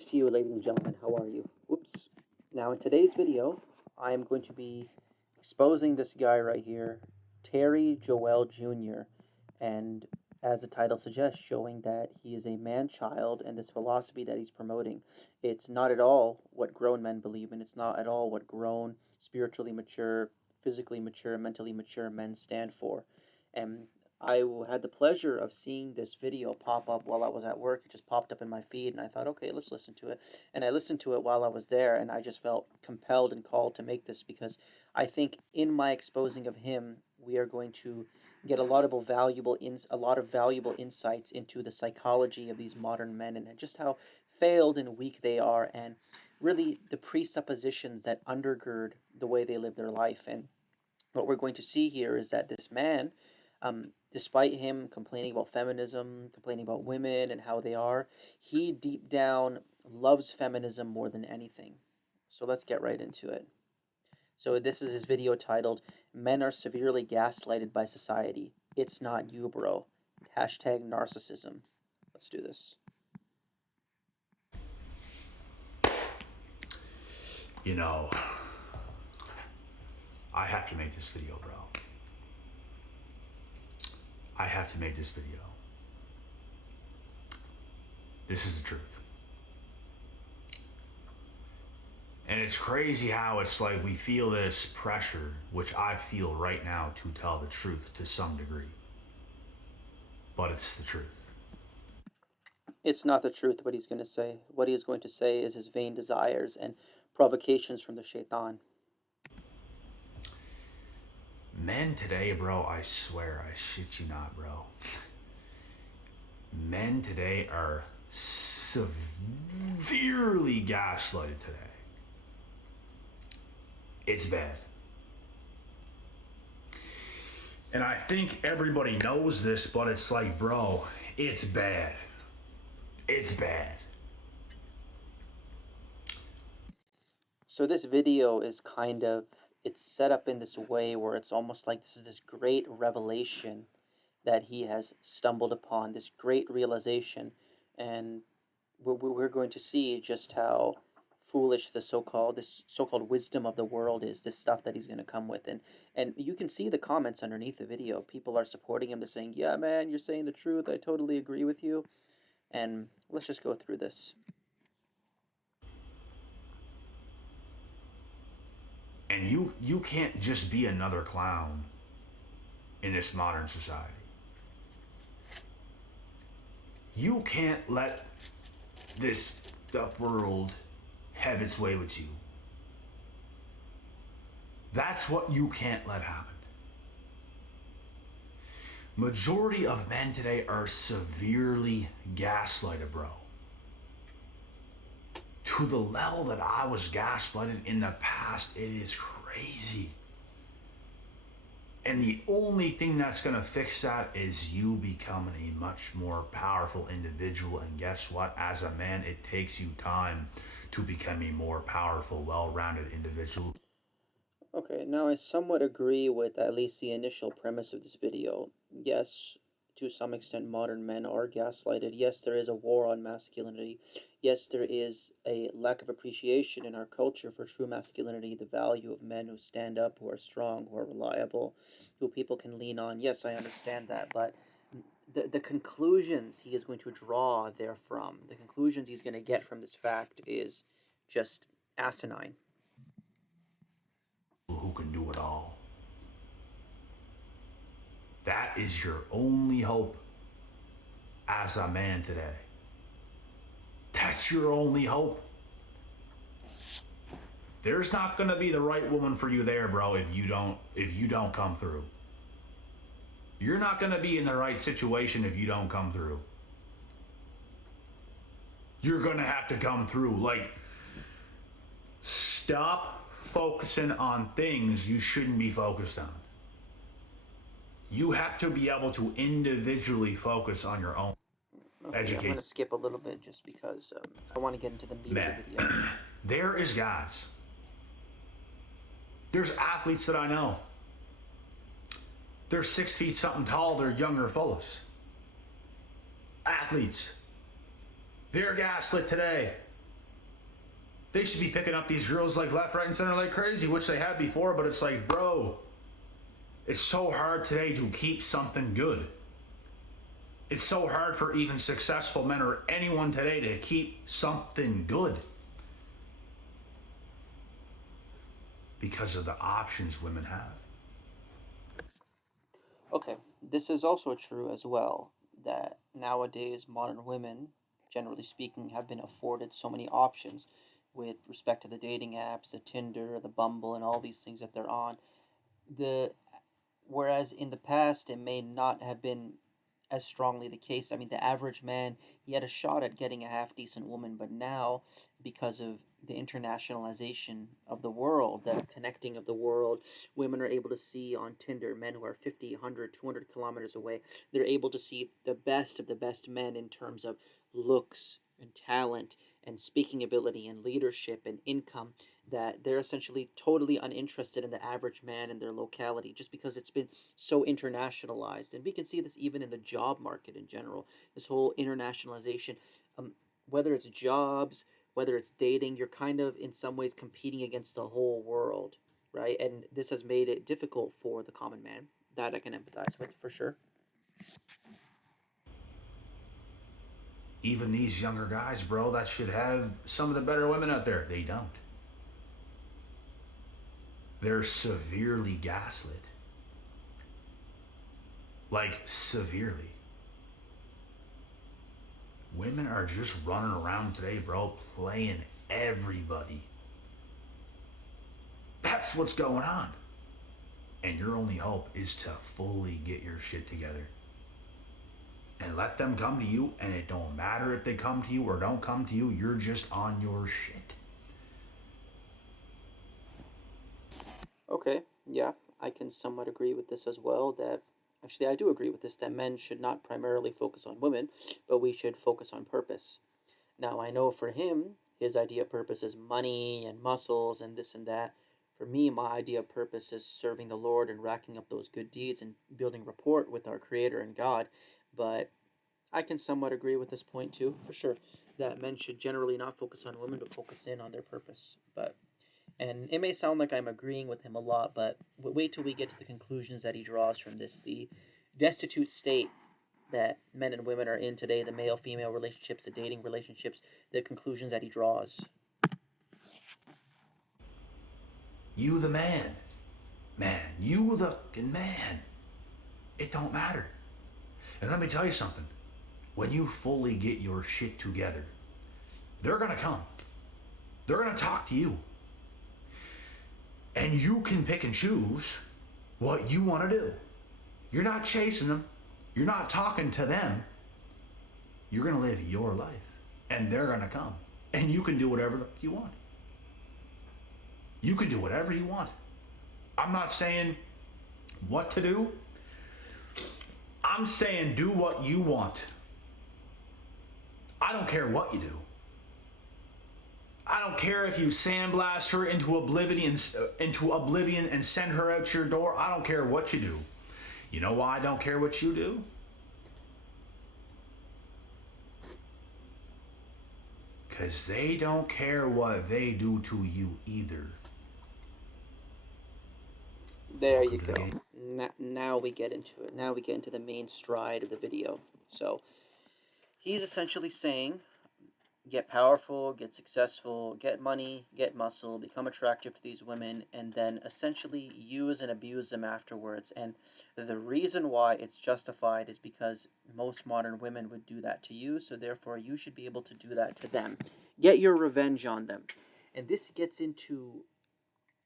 Peace to you, ladies and gentlemen. How are you? Whoops. Now, in today's video, I am going to be exposing this guy right here, Terry Joel Jr., and as the title suggests, showing that he is a man-child and this philosophy that he's promoting. It's not at all what grown men believe in. It's not at all what grown, spiritually mature, physically mature, mentally mature men stand for. And I had the pleasure of seeing this video pop up while I was at work. It just popped up in my feed, and I thought, okay, let's listen to it. And I listened to it while I was there, and I just felt compelled and called to make this because I think in my exposing of him, we are going to get a lot of valuable insights into the psychology of these modern men and just how failed and weak they are, and really the presuppositions that undergird the way they live their life. And what we're going to see here is that this man, despite him complaining about feminism, complaining about women and how they are, he deep down loves feminism more than anything. So let's get right into it. So this is his video titled, "Men are severely gaslighted by society. It's not you, bro. Hashtag narcissism." Let's do this. You know, I have to make this video, bro. I have to make this video. This is the truth. And it's crazy how it's like we feel this pressure, which I feel right now, to tell the truth to some degree. But it's the truth. It's not the truth what he's going to say. What he is going to say is his vain desires and provocations from the shaitan. Men today, bro, I swear, I shit you not, bro. Men today are severely gaslighted today. It's bad. And I think everybody knows this, but it's like, bro, it's bad. It's bad. So this video is it's set up in this way where it's almost like this is this great revelation that he has stumbled upon, this great realization, and we're going to see just how foolish this so-called wisdom of the world is, this stuff that he's going to come with. And you can see the comments underneath the video. People are supporting him. They're saying, yeah, man, you're saying the truth. I totally agree with you. And let's just go through this. And you can't just be another clown in this modern society. You can't let this world have its way with you. That's what you can't let happen. Majority of men today are severely gaslighted, bro. To the level that I was gaslighted in the past, it is crazy. And the only thing that's going to fix that is you becoming a much more powerful individual. And guess what? As a man, it takes you time to become a more powerful, well-rounded individual. Okay, now I somewhat agree with at least the initial premise of this video. Yes, to some extent, modern men are gaslighted. Yes, there is a war on masculinity. Yes, there is a lack of appreciation in our culture for true masculinity, the value of men who stand up, who are strong, who are reliable, who people can lean on. Yes, I understand that, but the conclusions he is going to draw therefrom, the conclusions he's going to get from this fact is just asinine. Who can do it all. That is your only hope as a man today. That's your only hope. There's not gonna be the right woman for you there, bro, if you don't come through. You're not gonna be in the right situation if you don't come through. You're gonna have to come through. Like, stop focusing on things you shouldn't be focused on. You have to be able to individually focus on your own education. I'm going to skip a little bit just because I want to get into the meat of the video. There is guys. There's athletes that I know. They're 6 feet something tall. They're younger fellas. Athletes. They're gaslit today. They should be picking up these girls like left, right, and center like crazy, which they had before, but it's like, bro, it's so hard today to keep something good. It's so hard for even successful men or anyone today to keep something good because of the options women have. Okay, this is also true as well that nowadays modern women, generally speaking, have been afforded so many options with respect to the dating apps, the Tinder, the Bumble, and all these things that they're on. The Whereas in the past it may not have been as strongly the case. I mean, the average man, he had a shot at getting a half decent woman, but now, because of the internationalization of the world, the connecting of the world, women are able to see on Tinder men who are 50, 100, 200 kilometers away. They're able to see the best of the best men in terms of looks and talent and speaking ability and leadership and income, that they're essentially totally uninterested in the average man in their locality just because it's been so internationalized. And we can see this even in the job market in general, this whole internationalization. um, Whether it's jobs, whether it's dating, you're kind of in some ways competing against the whole world, right? And this has made it difficult for the common man. That I can empathize with for sure. Even these younger guys, bro, that should have some of the better women out there, they don't. They're severely gaslit. Like, severely. Women are just running around today, bro, playing everybody. That's what's going on. And your only hope is to fully get your shit together. And let them come to you, and it don't matter if they come to you or don't come to you, you're just on your shit. Okay, yeah, I can somewhat agree with this as well. That actually, I do agree with this, that men should not primarily focus on women, but we should focus on purpose. Now, I know for him, his idea of purpose is money and muscles and this and that. For me, my idea of purpose is serving the Lord and racking up those good deeds and building rapport with our Creator and God. But I can somewhat agree with this point too, for sure, that men should generally not focus on women, but focus in on their purpose. But and it may sound like I'm agreeing with him a lot, but wait till we get to the conclusions that he draws from this. The destitute state that men and women are in today, the male female relationships, the dating relationships, the conclusions that he draws. You the man. Man, you the fucking man. It don't matter. And let me tell you something. When you fully get your shit together, they're gonna come. They're gonna talk to you. And you can pick and choose what you want to do. You're not chasing them. You're not talking to them. You're going to live your life. And they're going to come. And you can do whatever you want. You can do whatever you want. I'm not saying what to do. I'm saying do what you want. I don't care what you do. I don't care if you sandblast her into oblivion and send her out your door. I don't care what you do. You know why I don't care what you do? Because they don't care what they do to you either. There you go. Now we get into it. Now we get into the main stride of the video. So he's essentially saying, get powerful, get successful, get money, get muscle, become attractive to these women, and then essentially use and abuse them afterwards. And the reason why it's justified is because most modern women would do that to you, so therefore you should be able to do that to them. Get your revenge on them. And this gets into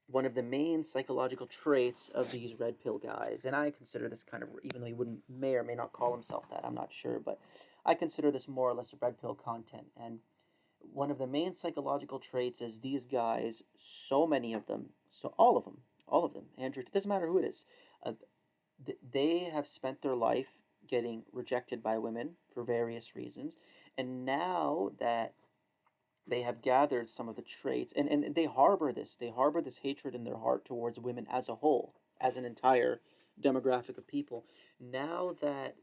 one of the main psychological traits of these red pill guys. And I consider this kind of, even though he may or may not call himself that, I'm not sure, but I consider this more or less red pill content. And one of the main psychological traits is these guys, so many of them, so all of them, Andrew, it doesn't matter who it is, they have spent their life getting rejected by women for various reasons. And now that they have gathered some of the traits, and they harbor this hatred in their heart towards women as a whole, as an entire demographic of people. Now that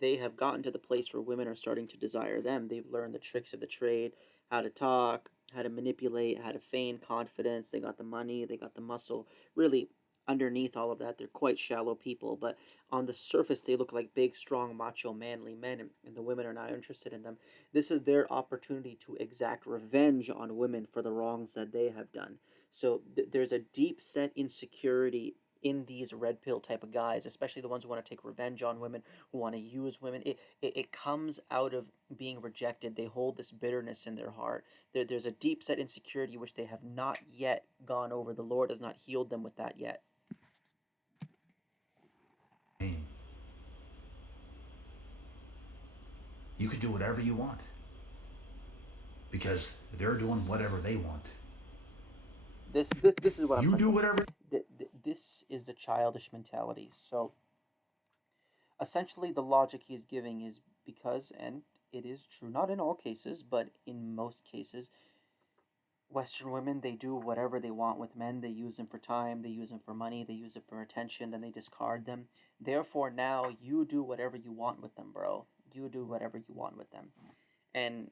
they have gotten to the place where women are starting to desire them, they've learned the tricks of the trade, how to talk, how to manipulate, how to feign confidence. They got the money, they got the muscle. Really, underneath all of that, they're quite shallow people. But on the surface, they look like big, strong, macho, manly men, and the women are not interested in them. This is their opportunity to exact revenge on women for the wrongs that they have done. So there's a deep set insecurity in these red pill type of guys, especially the ones who want to take revenge on women, who want to use women. It comes out of being rejected. They hold this bitterness in their heart. There's a deep set insecurity which they have not yet gone over. The Lord has not healed them with that yet. You can do whatever you want because they're doing whatever they want. This is what I'm You talking do about. whatever. This is the childish mentality. So essentially, the logic he is giving is because, and it is true, not in all cases, but in most cases, Western women, they do whatever they want with men. They use them for time, they use them for money, they use them for attention, then they discard them. Therefore, now you do whatever you want with them, bro. You do whatever you want with them. And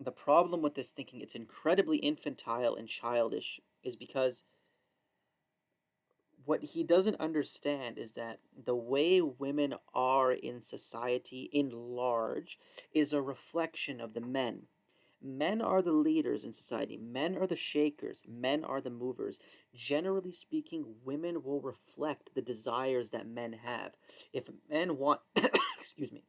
the problem with this thinking, it's incredibly infantile and childish, is because what he doesn't understand is that the way women are in society in large is a reflection of the men. Men are the leaders in society. Men are the shakers. Men are the movers. Generally speaking, women will reflect the desires that men have. If men want, excuse me,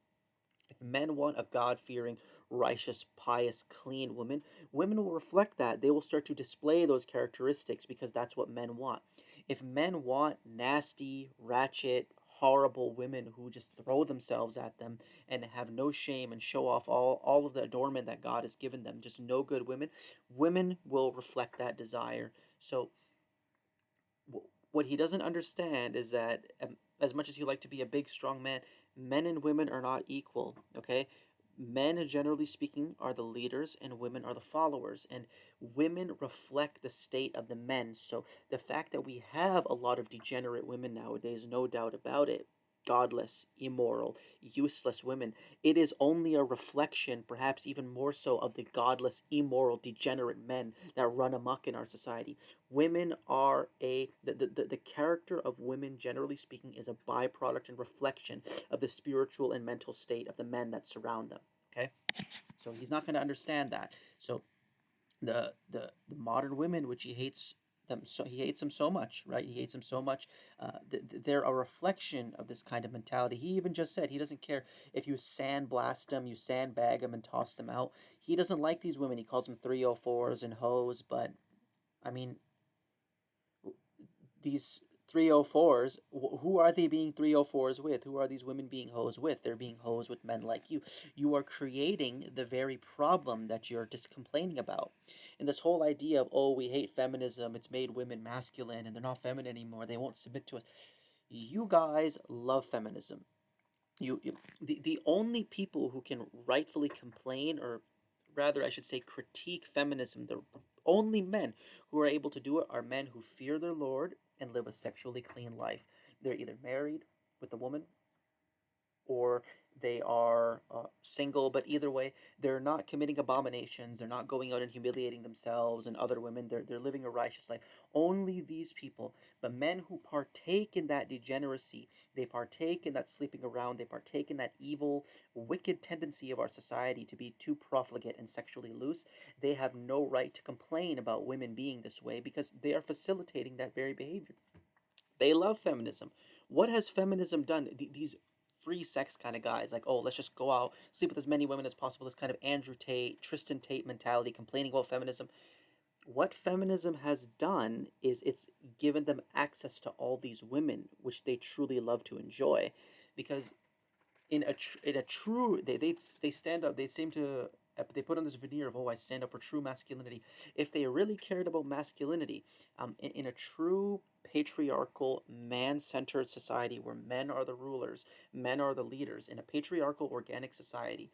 if men want a God fearing, righteous, pious, clean woman, women will reflect that. They will start to display those characteristics because that's what men want. If men want nasty, ratchet, horrible women who just throw themselves at them and have no shame and show off all of the adornment that God has given them, just no good women, women will reflect that desire. So, what he doesn't understand is that as much as you like to be a big, strong man, men and women are not equal, okay? Men, generally speaking, are the leaders and women are the followers, and women reflect the state of the men. So the fact that we have a lot of degenerate women nowadays, no doubt about it, godless, immoral, useless women, it is only a reflection, perhaps even more so, of the godless, immoral, degenerate men that run amok in our society. Women are the character of women, generally speaking, is a byproduct and reflection of the spiritual and mental state of the men that surround them. Okay, so he's not going to understand that. So the modern women, which he hates them, so he hates them so much, right? He hates them so much. They're a reflection of this kind of mentality. He even just said he doesn't care if you sandblast them, you sandbag them, and toss them out. He doesn't like these women. He calls them 304s and hoes, but I mean, these 304s, who are they being 304s with? Who are these women being hoes with? They're being hoes with men like you. You are creating the very problem that you're just complaining about. And this whole idea of, oh, we hate feminism, it's made women masculine and they're not feminine anymore, they won't submit to us. You guys love feminism. The only people who can rightfully complain, or rather I should say critique feminism, the only men who are able to do it are men who fear their Lord and live a sexually clean life. They're either married with a woman or they are single, but either way, they're not committing abominations. They're not going out and humiliating themselves and other women. They're living a righteous life. Only these people, but men who partake in that degeneracy, they partake in that sleeping around, they partake in that evil, wicked tendency of our society to be too profligate and sexually loose, they have no right to complain about women being this way because they are facilitating that very behavior. They love feminism. What has feminism done? These free sex kind of guys, like, oh, let's just go out, sleep with as many women as possible, this kind of Andrew Tate, Tristan Tate mentality, complaining about feminism. What feminism has done is it's given them access to all these women, which they truly love to enjoy. Because in a true they stand up, they seem to they put on this veneer of, oh, I stand up for true masculinity. If they really cared about masculinity, in a true patriarchal man-centered society where men are the rulers, men are the leaders, in a patriarchal organic society,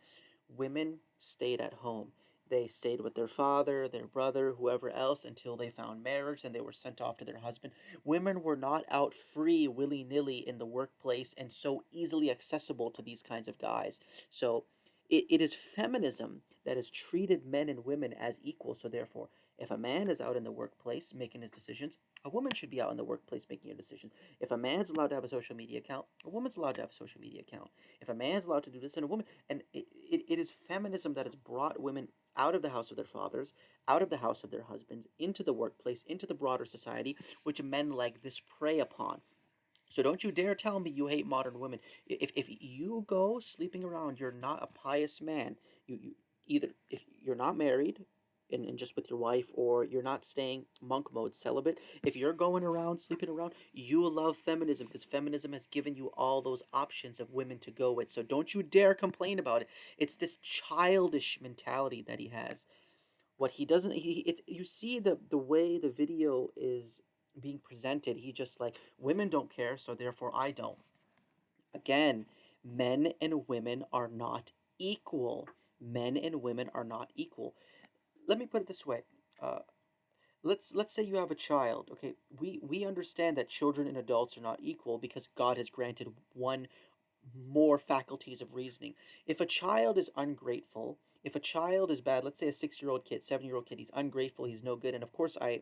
women stayed at home. They stayed with their father, their brother, whoever else, until they found marriage and they were sent off to their husband. Women were not out free willy nilly in the workplace and so easily accessible to these kinds of guys. So it is feminism that has treated men and women as equal. So therefore, if a man is out in the workplace making his decisions, a woman should be out in the workplace making her decisions. If a man's allowed to have a social media account, a woman's allowed to have a social media account. If a man's allowed to do this, and a woman, and it is feminism that has brought women out of the house of their fathers, out of the house of their husbands, into the workplace, into the broader society, which men like this prey upon. So don't you dare tell me you hate modern women. If you go sleeping around, you're not a pious man. You either, if you're not married and just with your wife, or you're not staying monk mode celibate. If you're going around sleeping around, you love feminism, because feminism has given you all those options of women to go with. So don't you dare complain about it. It's this childish mentality that he has. What he doesn't, it's, you see the way the video is being presented. He just like, women don't care, so therefore I don't. Again, men and women are not equal. Men and women are not equal. Let me put it this way. uh, let's say you have a child. Okay, we understand that children and adults are not equal because God has granted one more faculties of reasoning. If a child is ungrateful, if a child is bad, let's say a 6-year-old kid, 7-year-old kid, he's ungrateful, he's no good, and of course I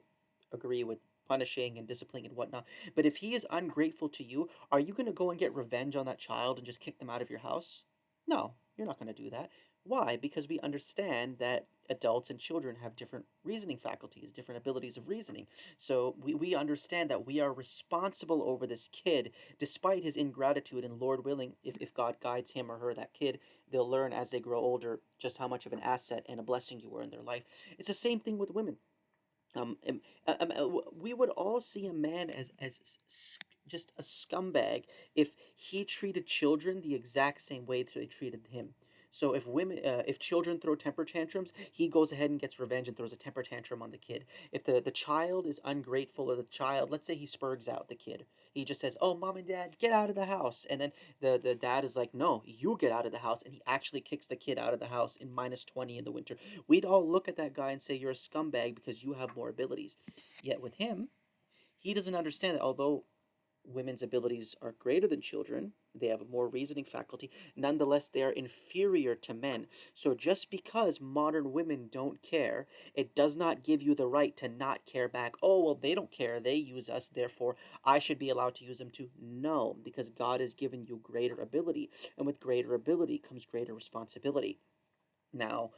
agree with punishing and disciplining and whatnot. But if he is ungrateful to you, are you going to go and get revenge on that child and just kick them out of your house? No, you're not going to do that. Why? Because we understand that adults and children have different reasoning faculties, different abilities of reasoning. So we understand that we are responsible over this kid, despite his ingratitude. And Lord willing, if God guides him or her, that kid, they'll learn as they grow older just how much of an asset and a blessing you were in their life. It's the same thing with women. We would all see a man just a scumbag if he treated children the exact same way that they treated him. So if children throw temper tantrums, he goes ahead and gets revenge and throws a temper tantrum on the kid. If the child is ungrateful, or the child, let's say he spurgs out the kid, he just says, "Oh, mom and dad, get out of the house," and then the dad is like, "No, you get out of the house," and he actually kicks the kid out of the house in -20 in the winter. We'd all look at that guy and say, "You're a scumbag because you have more abilities." Yet with him, he doesn't understand that although women's abilities are greater than children, they have a more reasoning faculty, nonetheless they are inferior to men. So just because modern women don't care, it does not give you the right to not care back. Oh, well, they don't care, they use us, therefore I should be allowed to use them too. No, because God has given you greater ability, and with greater ability comes greater responsibility. Now,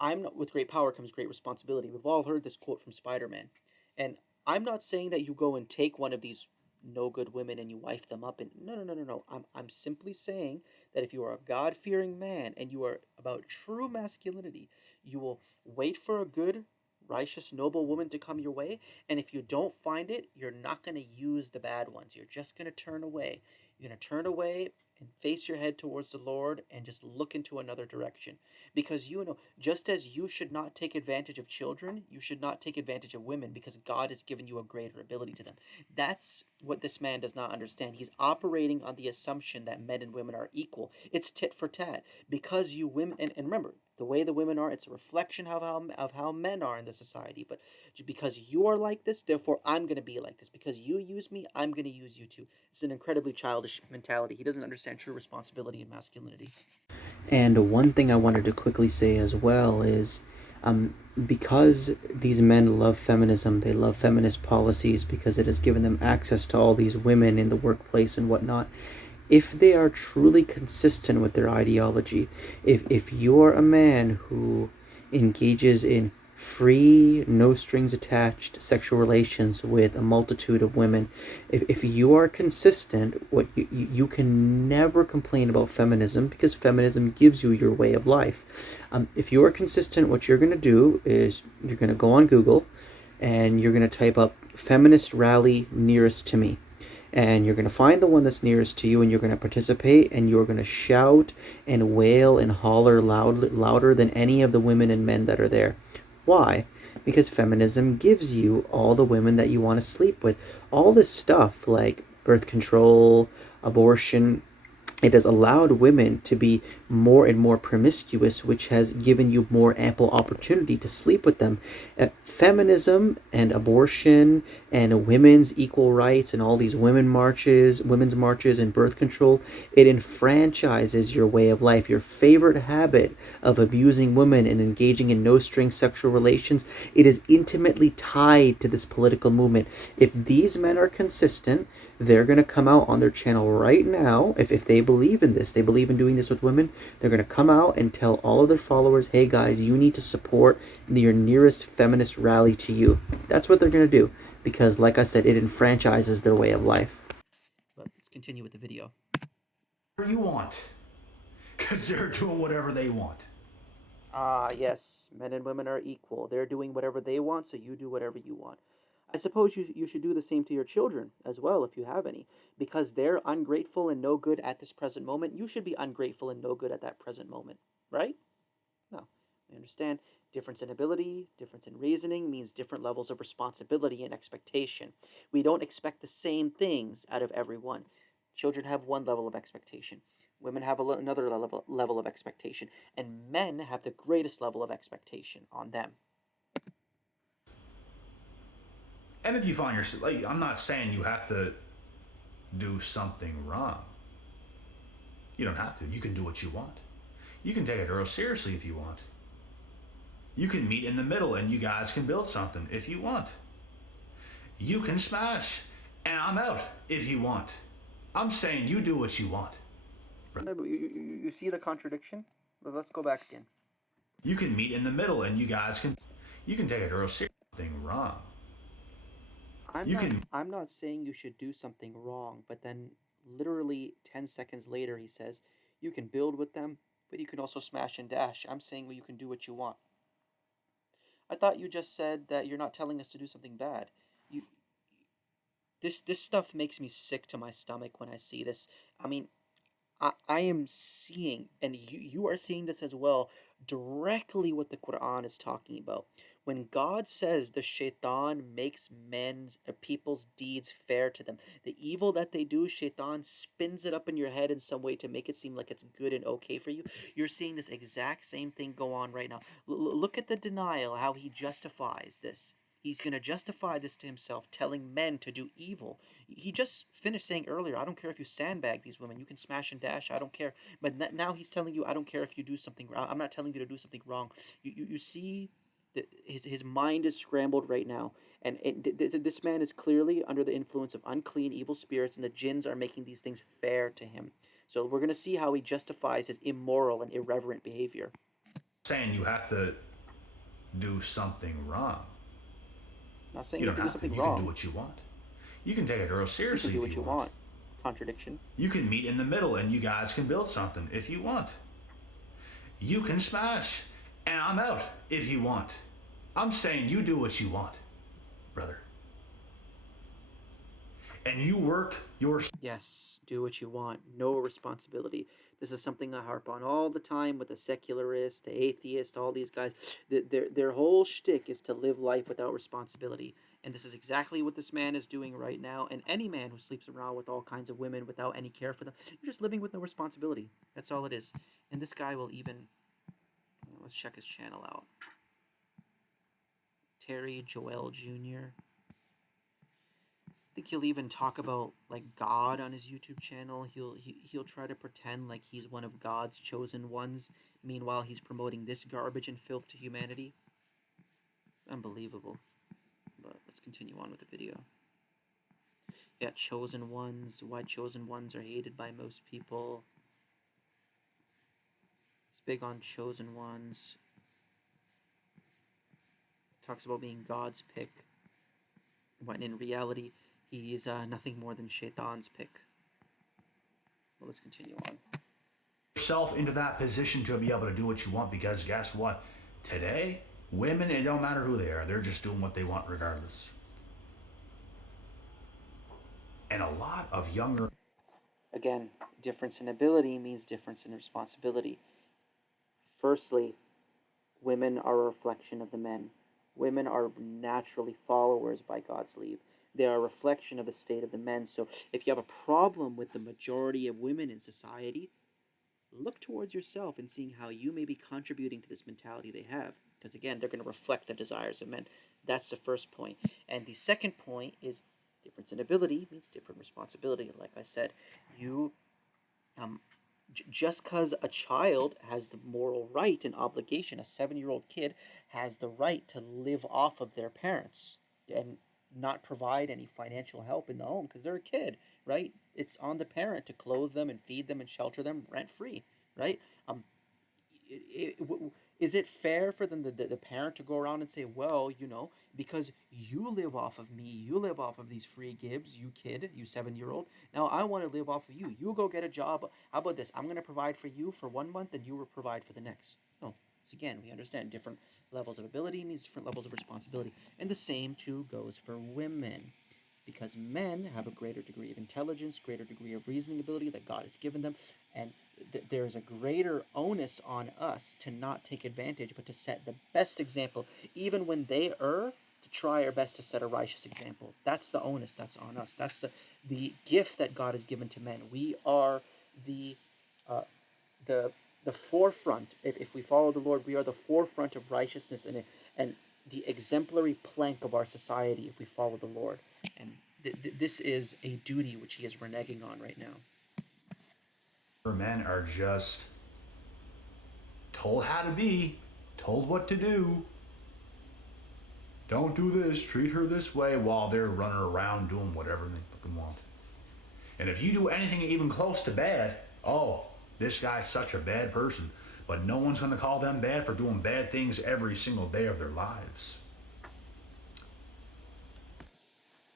I'm not, with great power comes great responsibility. We've all heard this quote from Spider-Man. And I'm not saying that you go and take one of these no good women and you wife them up, and no, no, no, no, no. I'm simply saying that if you are a God-fearing man and you are about true masculinity, you will wait for a good, righteous, noble woman to come your way, and if you don't find it, you're not going to use the bad ones. You're just going to turn away. You're going to turn away and face your head towards the Lord and just look into another direction. Because you know, just as you should not take advantage of children, you should not take advantage of women, because God has given you a greater ability to them. That's what this man does not understand. He's operating on the assumption that men and women are equal. It's tit for tat. Because you women, and remember, the way the women are, it's a reflection of how men are in the society. But because you are like this, therefore I'm going to be like this. Because you use me, I'm going to use you too. It's an incredibly childish mentality. He doesn't understand true responsibility and masculinity. And one thing I wanted to quickly say as well is, because these men love feminism, they love feminist policies because it has given them access to all these women in the workplace and whatnot. If they are truly consistent with their ideology, if you're a man who engages in free, no strings attached sexual relations with a multitude of women, if you are consistent, what you can never complain about feminism, because feminism gives you your way of life. If you are consistent, what you're going to do is you're going to go on Google and you're going to type up "feminist rally nearest to me," and you're going to find the one that's nearest to you, and you're going to participate, and you're going to shout and wail and holler louder than any of the women and men that are there. Why? Because feminism gives you all the women that you want to sleep with. All this stuff like birth control, abortion, It has allowed women to be more and more promiscuous, which has given you more ample opportunity to sleep with them. Feminism and abortion and women's equal rights and all these women's marches and birth control, it enfranchises your way of life. Your favorite habit of abusing women and engaging in no-string sexual relations, it is intimately tied to this political movement. If these men are consistent, they're going to come out on their channel right now. If they believe in this, they believe in doing this with women, they're going to come out and tell all of their followers, hey guys, you need to support your nearest feminist rally to you. That's what they're going to do, because like I said, it enfranchises their way of life. But let's continue with the video. Whatever you want, because they're doing whatever they want. Yes, men and women are equal. They're doing whatever they want, so you do whatever you want. I suppose you should do the same to your children as well, if you have any. Because they're ungrateful and no good at this present moment, you should be ungrateful and no good at that present moment, right? No. I understand. Difference in ability, difference in reasoning means different levels of responsibility and expectation. We don't expect the same things out of everyone. Children have one level of expectation. Women have another level of expectation. And men have the greatest level of expectation on them. And if you find yourself, like, I'm not saying you have to do something wrong. You don't have to. You can do what you want. You can take a girl seriously if you want. You can meet in the middle and you guys can build something if you want. You can smash and I'm out if you want. I'm saying you do what you want. You see the contradiction? Well, let's go back again. You can meet in the middle and you guys can. You can take a girl seriously. Something wrong. I'm not saying you should do something wrong, but then literally 10 seconds later he says, you can build with them, but you can also smash and dash. I'm saying, well, you can do what you want. I thought you just said that you're not telling us to do something bad. You this stuff makes me sick to my stomach when I see this. I mean, I am seeing, and you are seeing this as well, directly what the Quran is talking about. When God says the shaitan makes people's deeds fair to them, the evil that they do, shaitan spins it up in your head in some way to make it seem like it's good and okay for you. You're seeing this exact same thing go on right now. Look at the denial, how he justifies this. He's going to justify this to himself, telling men to do evil. He just finished saying earlier, I don't care if you sandbag these women. You can smash and dash. I don't care. But now he's telling you, I don't care if you do something wrong. I'm not telling you to do something wrong. You see that his mind is scrambled right now. And this man is clearly under the influence of unclean, evil spirits, and the jinns are making these things fair to him. So we're going to see how he justifies his immoral and irreverent behavior. Saying you have to do something wrong. Not saying You you don't have to do have to. something You wrong. can do what you want. You can take a girl seriously you can do if what you you want. Contradiction. You can meet in the middle and you guys can build something if you want. You can smash and I'm out if you want. I'm saying you do what you want, brother. And you work your. Yes, do what you want. No responsibility. This is something I harp on all the time with the secularists, the atheists, all these guys. Their whole shtick is to live life without responsibility. And this is exactly what this man is doing right now. And any man who sleeps around with all kinds of women without any care for them, you're just living with no responsibility. That's all it is. And this guy will even. Let's check his channel out. Terry Joel Jr. I think he'll even talk about like God on his YouTube channel. He'll try to pretend like he's one of God's chosen ones. Meanwhile, he's promoting this garbage and filth to humanity. Unbelievable. But let's continue on with the video. Yeah, chosen ones. Why chosen ones are hated by most people. He's big on chosen ones. Talks about being God's pick, when in reality, he is nothing more than Shaitan's pick. Well, let's continue on. Yourself into that position to be able to do what you want, because guess what? Today, women, it don't matter who they are, they're just doing what they want regardless. And a lot of younger. Again, difference in ability means difference in responsibility. Firstly, women are a reflection of the men. Women are naturally followers by God's leave. They are a reflection of the state of the men. So if you have a problem with the majority of women in society, look towards yourself and seeing how you may be contributing to this mentality they have. Because again, they're going to reflect the desires of men. That's the first point. And the second point is difference in ability means different responsibility. Like I said, you um, just because a child has the moral right and obligation, a 7-year-old kid has the right to live off of their parents and not provide any financial help in the home because they're a kid, right? It's on the parent to clothe them and feed them and shelter them rent free, right? Um, is it fair for them, the parent, to go around and say, well, because you live off of me, you live off of these free gibs, you kid, you 7-year-old, now I want to live off of you. You go get a job. How about this? I'm going to provide for you for 1 month, and you will provide for the next. No. So again, we understand different levels of ability means different levels of responsibility. And the same too goes for women, because men have a greater degree of intelligence, greater degree of reasoning ability that God has given them, and there's a greater onus on us to not take advantage, but to set the best example, even when they err, to try our best to set a righteous example. That's the onus that's on us. That's the gift that God has given to men. We are the uh, the the forefront. If we follow the Lord, we are the forefront of righteousness and the exemplary plank of our society if we follow the Lord. And this is a duty which he is reneging on right now. Men are just told how to be, told what to do. Don't do this, treat her this way, while they're running around doing whatever they fucking want. And if you do anything even close to bad, oh, this guy's such a bad person. But no one's going to call them bad for doing bad things every single day of their lives.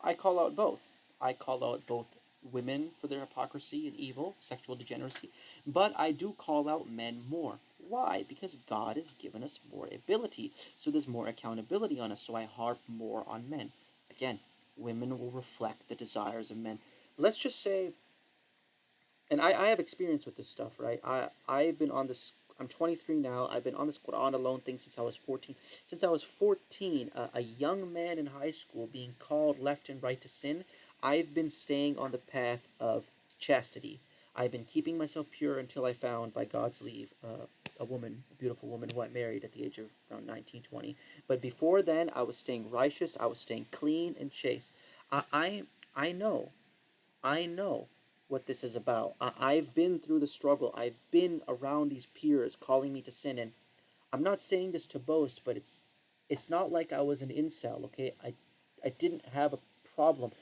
I call out both. I call out both women for their hypocrisy and evil, sexual degeneracy, but I do call out men more. Why? Because God has given us more ability, so there's more accountability on us, so I harp more on men. Again, women will reflect the desires of men. Let's just say, and I have experience with this stuff, right? I've been on this. I'm 23 now. I've been on this Quran alone thing since I was 14. Since I was 14, a young man in high school being called left and right to sin, I've been staying on the path of chastity. I've been keeping myself pure until I found, by God's leave, a woman, a beautiful woman who I married at the age of around 19, 20. But before then, I was staying righteous. I was staying clean and chaste. I, I, I know I know what this is about. I've been through the struggle. I've been around these peers calling me to sin, and I'm not saying this to boast, but it's not like I was an incel. Okay, I didn't have a problem.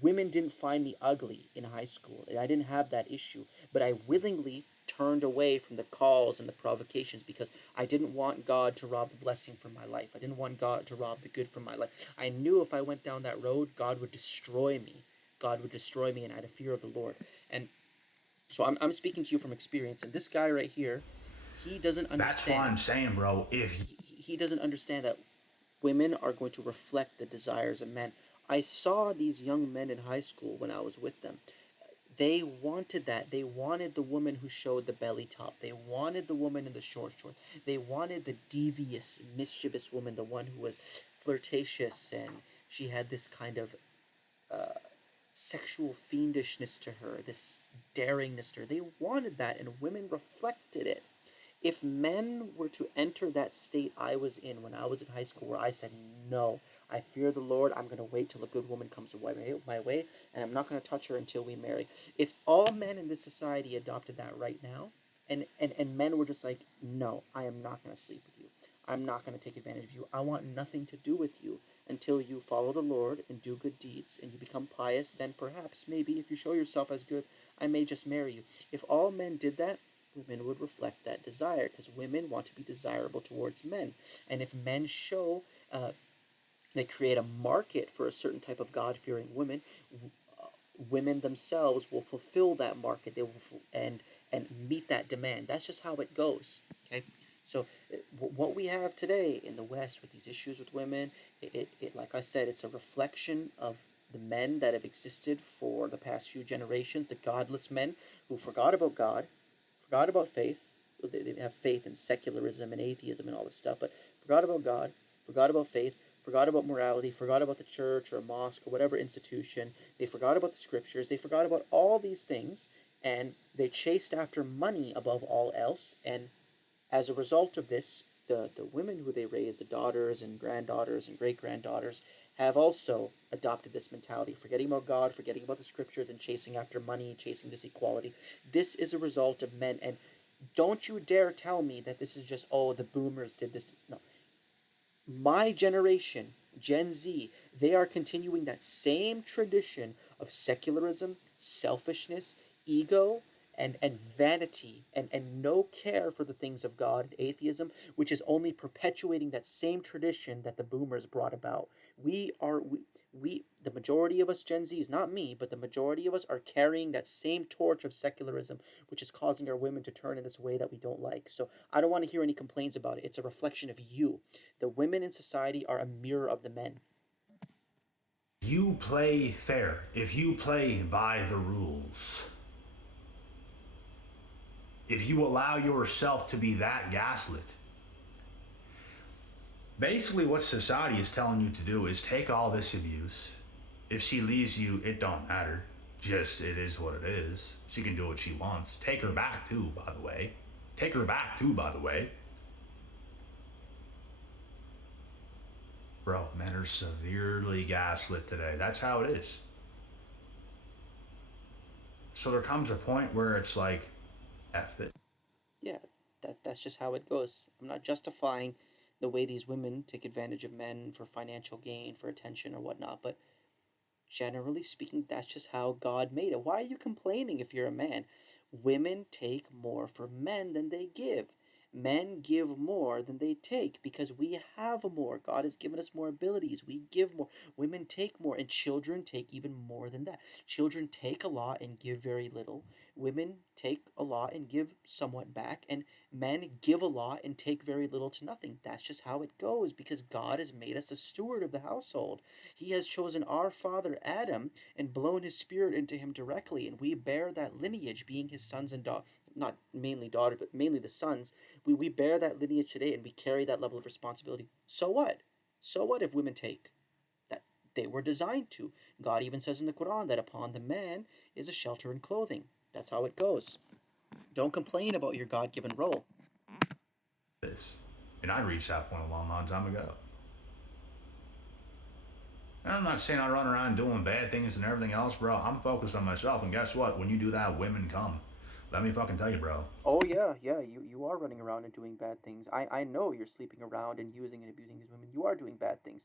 Women didn't find me ugly in high school. I didn't have that issue, but I willingly turned away from the calls and the provocations because I didn't want God to rob the blessing from my life. I didn't want God to rob the good from my life. I knew if I went down that road, God would destroy me. God would destroy me, and I had a fear of the Lord. And so I'm speaking to you from experience. And this guy right here, he doesn't understand. That's why I'm saying, bro, if He doesn't understand that women are going to reflect the desires of men. I saw these young men in high school when I was with them. They wanted that. They wanted the woman who showed the belly top. They wanted the woman in the short shorts. They wanted the devious, mischievous woman, the one who was flirtatious and she had this kind of uh, sexual fiendishness to her, this daringness to her. They wanted that, and women reflected it. If men were to enter that state I was in when I was in high school, where I said, no, I fear the Lord, I'm going to wait till a good woman comes my way, and I'm not going to touch her until we marry. If all men in this society adopted that right now, and men were just like, no, I am not going to sleep with you. I'm not going to take advantage of you. I want nothing to do with you until you follow the Lord and do good deeds and you become pious. Then perhaps, maybe, if you show yourself as good, I may just marry you. If all men did that, women would reflect that desire because women want to be desirable towards men. And if men show, they create a market for a certain type of God-fearing women, women themselves will fulfill that market. They will and meet that demand. That's just how it goes. Okay, so what we have today in the West with these issues with women, like I said, it's a reflection of the men that have existed for the past few generations, the godless men who forgot about God, forgot about faith. They have faith in secularism and atheism and all this stuff, but forgot about God, forgot about faith, forgot about morality, forgot about the church or a mosque or whatever institution. They forgot about the scriptures. They forgot about all these things, and they chased after money above all else. And as a result of this, the women who they raise, the daughters and granddaughters and great granddaughters, have also adopted this mentality, forgetting about God, forgetting about the scriptures, and chasing after money, chasing this equality. This is a result of men. And don't you dare tell me that this is just, oh, the boomers did this. No. My generation, Gen Z, they are continuing that same tradition of secularism, selfishness, ego, and vanity, and no care for the things of God, and atheism, which is only perpetuating that same tradition that the boomers brought about. The majority of us Gen Zs, not me, but the majority of us are carrying that same torch of secularism, which is causing our women to turn in this way that we don't like. So I don't want to hear any complaints about it. It's a reflection of you. The women in society are a mirror of the men. You play fair. If you play by the rules, if you allow yourself to be that gaslit, basically what society is telling you to do is take all this abuse. If she leaves you, it don't matter. Just, it is what it is. She can do what she wants. Take her back too, by the way. Take her back too, by the way. Bro, men are severely gaslit today. That's how it is. So there comes a point where it's like, F it. Yeah, that's just how it goes. I'm not justifying the way these women take advantage of men for financial gain, for attention or whatnot, but generally speaking, that's just how God made it. Why are you complaining if you're a man? Women take more from men than they give. Men give more than they take because we have more. God has given us more abilities. We give more. Women take more, and children take even more than that. Children take a lot and give very little. Women take a lot and give somewhat back, and men give a lot and take very little to nothing. That's just how it goes because God has made us a steward of the household. He has chosen our father Adam and blown his spirit into him directly, and we bear that lineage, being his sons and daughters. Not mainly daughters, but mainly the sons. We bear that lineage today, and we carry that level of responsibility. So what? So what if women take? That they were designed to. God even says in the Quran that upon the man is a shelter and clothing. That's how it goes. Don't complain about your God-given role. And I reached that point a long, long time ago. And I'm not saying I run around doing bad things and everything else, bro. I'm focused on myself, and guess what? When you do that, women come. Let me fucking tell you, bro. Oh yeah, you are running around and doing bad things. I know you're sleeping around and using and abusing these women. You are doing bad things.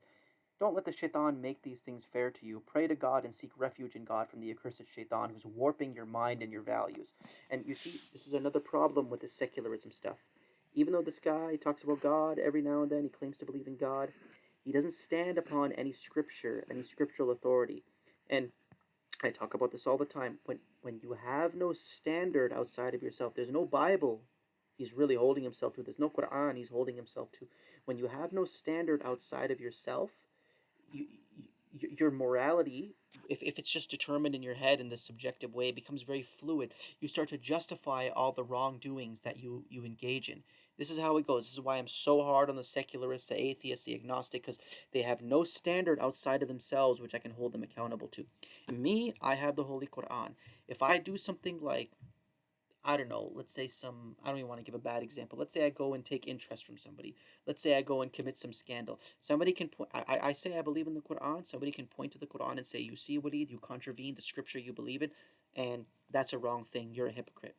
Don't let the shaitan make these things fair to you. Pray to God and seek refuge in God from the accursed shaitan who's warping your mind and your values. And you see, this is another problem with this secularism stuff. Even though this guy talks about God every now and then, he claims to believe in God, he doesn't stand upon any scripture, any scriptural authority. And I talk about this all the time. When you have no standard outside of yourself, there's no Bible he's really holding himself to. There's no Quran he's holding himself to. When you have no standard outside of yourself, you, your morality, if it's just determined in your head in this subjective way, becomes very fluid. You start to justify all the wrongdoings that you engage in. This is how it goes. This is why I'm so hard on the secularists, the atheists, the agnostic, because they have no standard outside of themselves which I can hold them accountable to. Me, I have the Holy Quran. If I do something like, I don't know, let's say I don't even want to give a bad example. Let's say I go and take interest from somebody. Let's say I go and commit some scandal. Somebody can point, I say I believe in the Quran. Somebody can point to the Quran and say, you see, Waleed, you contravene the scripture you believe in, and that's a wrong thing. You're a hypocrite.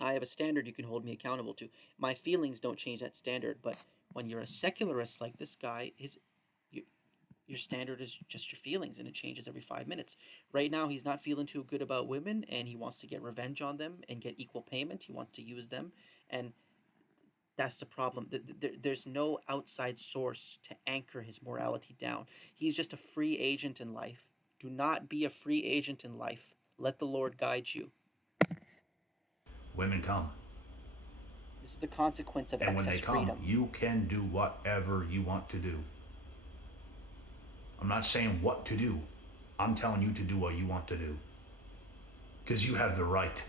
I have a standard you can hold me accountable to. My feelings don't change that standard, but when you're a secularist like this guy, your standard is just your feelings, and it changes every 5 minutes. Right now, he's not feeling too good about women, and he wants to get revenge on them and get equal payment. He wants to use them, and that's the problem. There's no outside source to anchor his morality down. He's just a free agent in life. Do not be a free agent in life. Let the Lord guide you. Women come. This is the consequence of And when excess they come, freedom. you can do whatever you want to do. I'm not saying what to do. I'm telling you to do what you want to do. Because you have the right.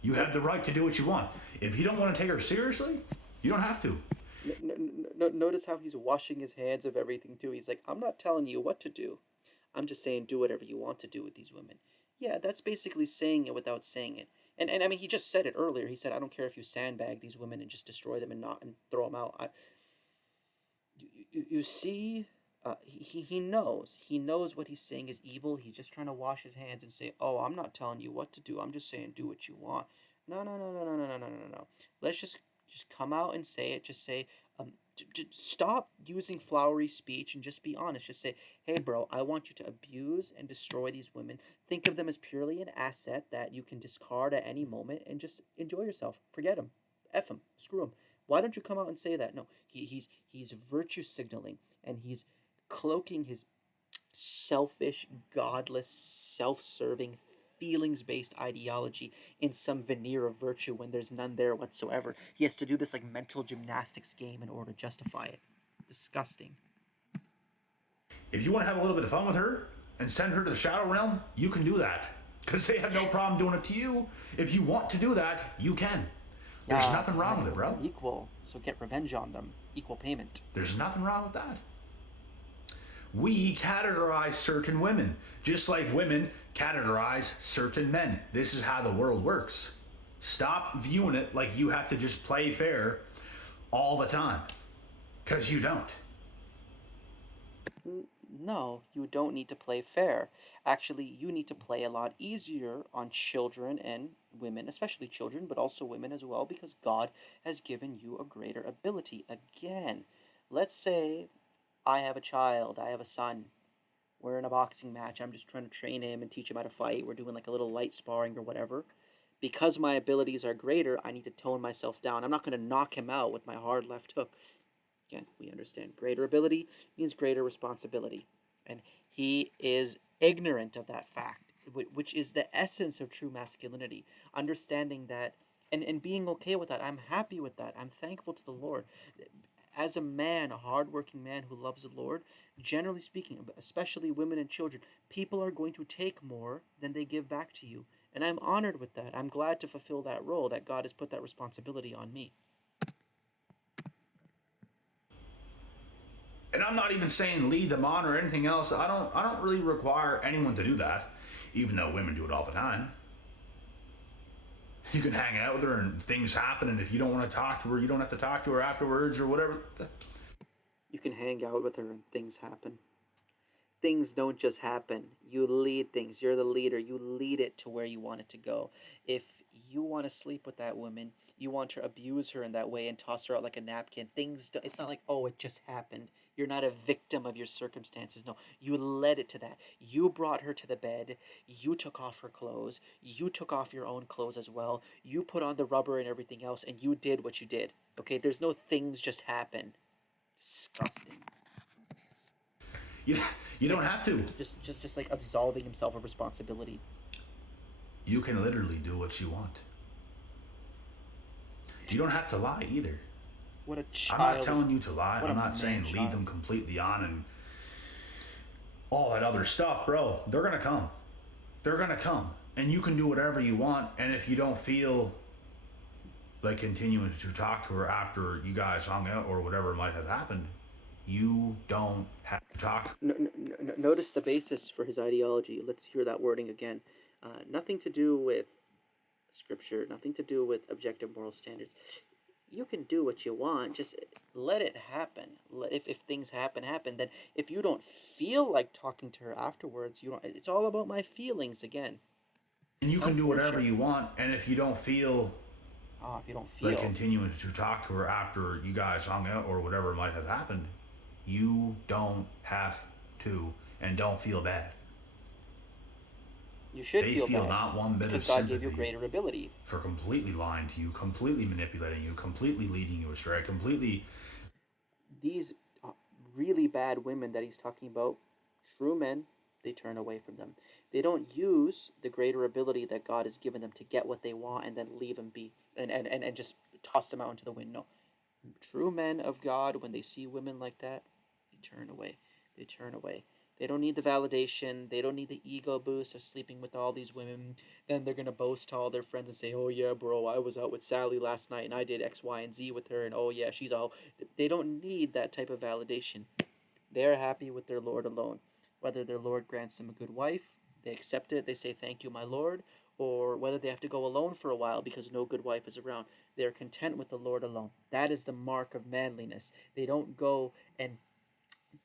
You have the right to do what you want. If you don't want to take her seriously, you don't have to. Notice how he's washing his hands of everything too. He's like, I'm not telling you what to do. I'm just saying do whatever you want to do with these women. Yeah, that's basically saying it without saying it. And I mean, he just said it earlier. He said, I don't care if you sandbag these women and just destroy them and not and throw them out. You see, he knows what he's saying is evil. He's just trying to wash his hands and say, "Oh, I'm not telling you what to do. I'm just saying do what you want." No, no, no, no, no, no, no, no, no, no. Let's just come out and say it. Just say, stop using flowery speech and just be honest. Just say, "Hey, bro, I want you to abuse and destroy these women. Think of them as purely an asset that you can discard at any moment and just enjoy yourself. Forget them, f them, screw them." Why don't you come out and say that? No, he's virtue signaling, and he's cloaking his selfish, godless, self-serving, feelings-based ideology in some veneer of virtue when there's none there whatsoever. He has to do this like mental gymnastics game in order to justify it. Disgusting. If you want to have a little bit of fun with her and send her to the shadow realm, you can do that. Because they have no problem doing it to you. If you want to do that, you can. There's nothing wrong with it, bro. Equal, so get revenge on them. Equal payment. There's nothing wrong with that. We categorize certain women, just like women categorize certain men. This is how the world works. Stop viewing it like you have to just play fair all the time, because you don't. No, you don't need to play fair. Actually, you need to play a lot easier on children and women, especially children, but also women as well, because God has given you a greater ability. Again, let's say I have a child, I have a son. We're in a boxing match. I'm just trying to train him and teach him how to fight. We're doing like a little light sparring or whatever. Because my abilities are greater, I need to tone myself down. I'm not going to knock him out with my hard left hook. Again, we understand greater ability means greater responsibility. And he is ignorant of that fact, which is the essence of true masculinity. Understanding that and being okay with that. I'm happy with that. I'm thankful to the Lord. As a man, a hardworking man who loves the Lord, generally speaking, especially women and children, people are going to take more than they give back to you. And I'm honored with that. I'm glad to fulfill that role, that God has put that responsibility on me. And I'm not even saying lead them on or anything else. I don't really require anyone to do that, even though women do it all the time. You can hang out with her and things happen, and if you don't want to talk to her, you don't have to talk to her afterwards or whatever. You can hang out with her and things happen. Things don't just happen. You lead things. You're the leader. You lead it to where you want it to go. If you want to sleep with that woman, you want to abuse her in that way and toss her out like a napkin. It's not like, oh, it just happened. You're not a victim of your circumstances. No, you led it to that. You brought her to the bed. You took off her clothes. You took off your own clothes as well. You put on the rubber and everything else, and you did what you did. Okay, there's no things just happen. Disgusting. You, you don't have to. Just like absolving himself of responsibility. You can literally do what you want. You don't have to lie either. What a child. I'm not telling you to lie. What I'm a not saying lead man-child. them completely on and all that other stuff, bro. They're gonna come. They're gonna come. And you can do whatever you want. And if you don't feel like continuing to talk to her after you guys hung out or whatever might have happened, you don't have to talk. Notice the basis for his ideology. Let's hear that wording again. Nothing to do with scripture, nothing to do with objective moral standards. You can do what you want, just let it happen. If things happen. Then if you don't feel like talking to her afterwards, you don't. It's all about my feelings again. And you can do whatever you want. And if you don't feel if you don't feel like continuing to talk to her after you guys hung out or whatever might have happened, you don't have to, and don't feel bad. You should They feel feel bad, not one bit of because God sympathy gave you greater ability. for completely lying to you, completely manipulating you, completely leading you astray, completely. These really bad women that he's talking about, true men, they turn away from them. They don't use the greater ability that God has given them to get what they want and then leave them be and just toss them out into the wind. No. True men of God, when they see women like that, they turn away. They turn away. They don't need the validation. They don't need the ego boost of sleeping with all these women. Then they're going to boast to all their friends and say, oh, yeah, bro, I was out with Sally last night and I did X, Y, and Z with her. And oh, yeah, she's all. They don't need that type of validation. They're happy with their Lord alone. Whether their Lord grants them a good wife, they accept it, they say, thank you, my Lord, or whether they have to go alone for a while because no good wife is around. They're content with the Lord alone. That is the mark of manliness. They don't go and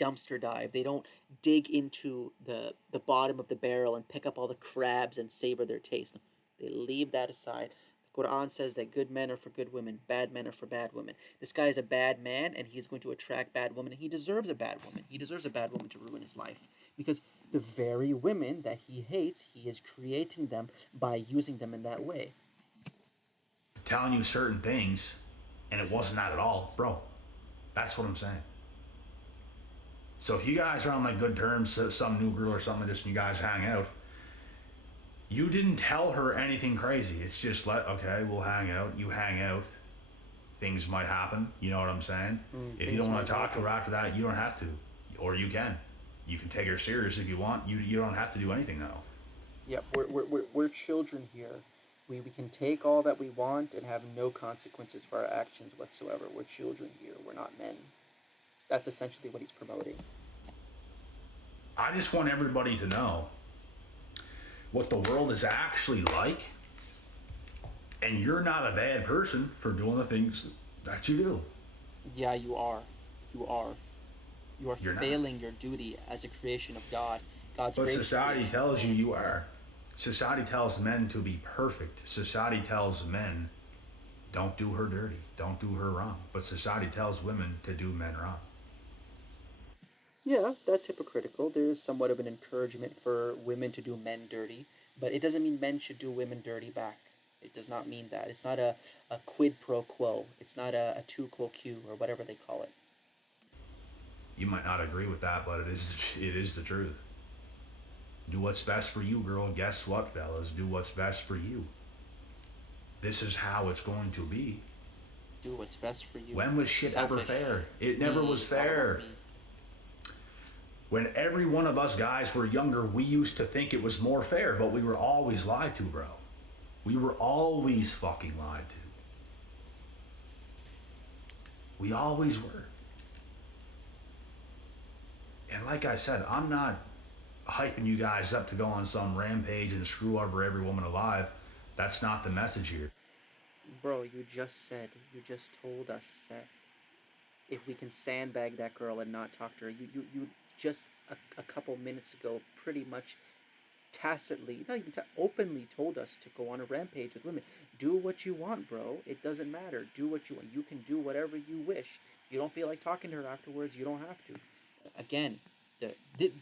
dumpster dive. They don't dig into the bottom of the barrel and pick up all the crabs and savor their taste. They leave that aside. The Quran says that good men are for good women, bad men are for bad women. This guy is a bad man and he's going to attract bad women. He deserves a bad woman. He deserves a bad woman to ruin his life because the very women that he hates, he is creating them by using them in that way. Telling you certain things, and it wasn't that at all, bro. That's what I'm saying. So if you guys are on like good terms, some new girl or something like this, and you guys hang out, you didn't tell her anything crazy. It's just okay, we'll hang out. You hang out. Things might happen. You know what I'm saying? If you don't want to talk to her after that, you don't have to, or you can. You can take her serious if you want. You don't have to do anything though. Yep, we're children here. We can take all that we want and have no consequences for our actions whatsoever. We're children here. We're not men. That's essentially what he's promoting. I just want everybody to know what the world is actually like, and you're not a bad person for doing the things that you do. Yeah, you are. You are. You are You're failing not. your duty as a creation of God. God's But great society creation. tells you you are. Society tells men to be perfect. Society tells men, don't do her dirty, don't do her wrong. But society tells women to do men wrong. Yeah, that's hypocritical. There is somewhat of an encouragement for women to do men dirty, but it doesn't mean men should do women dirty back. It does not mean that. It's not a quid pro quo. It's not a tu quo quo or whatever they call it. You might not agree with that, but it is the truth. Do what's best for you, girl. Guess what, fellas? Do what's best for you. This is how it's going to be. Do what's best for you. When was shit ever Selfish. fair? It never was fair. When every one of us guys were younger, we used to think it was more fair, but we were always lied to, bro. We were always fucking lied to. We always were. And like I said, I'm not hyping you guys up to go on some rampage and screw over every woman alive. That's not the message here. Bro, you just told us that if we can sandbag that girl and not talk to her, you just a couple minutes ago pretty much tacitly, not even openly told us to go on a rampage with women. Do what you want, bro. It doesn't matter. Do what you want. You can do whatever you wish. If you don't feel like talking to her afterwards, you don't have to. Again,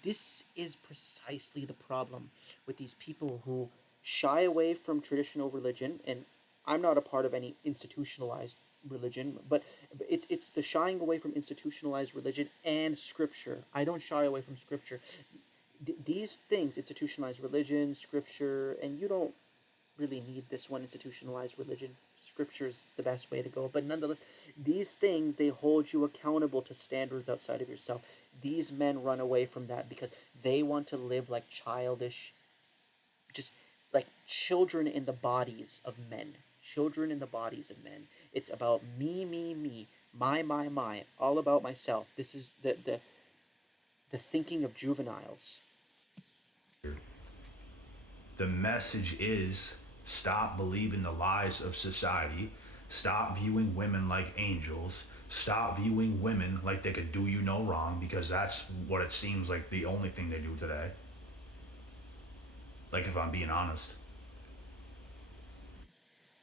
this is precisely the problem with these people who shy away from traditional religion, and I'm not a part of any institutionalized religion, but it's the shying away from institutionalized religion and scripture. I don't shy away from scripture. These things, institutionalized religion, scripture, and you don't really need this one, institutionalized religion. Scripture's the best way to go, but nonetheless, these things, they hold you accountable to standards outside of yourself. These men run away from that because they want to live like childish, just like children in the bodies of men. Children in the bodies of men. It's about me, my, all about myself. This is the thinking of juveniles. The message is stop believing the lies of society. Stop viewing women like angels. Stop viewing women like they could do you no wrong, because that's what it seems like the only thing they do today. Like, if I'm being honest.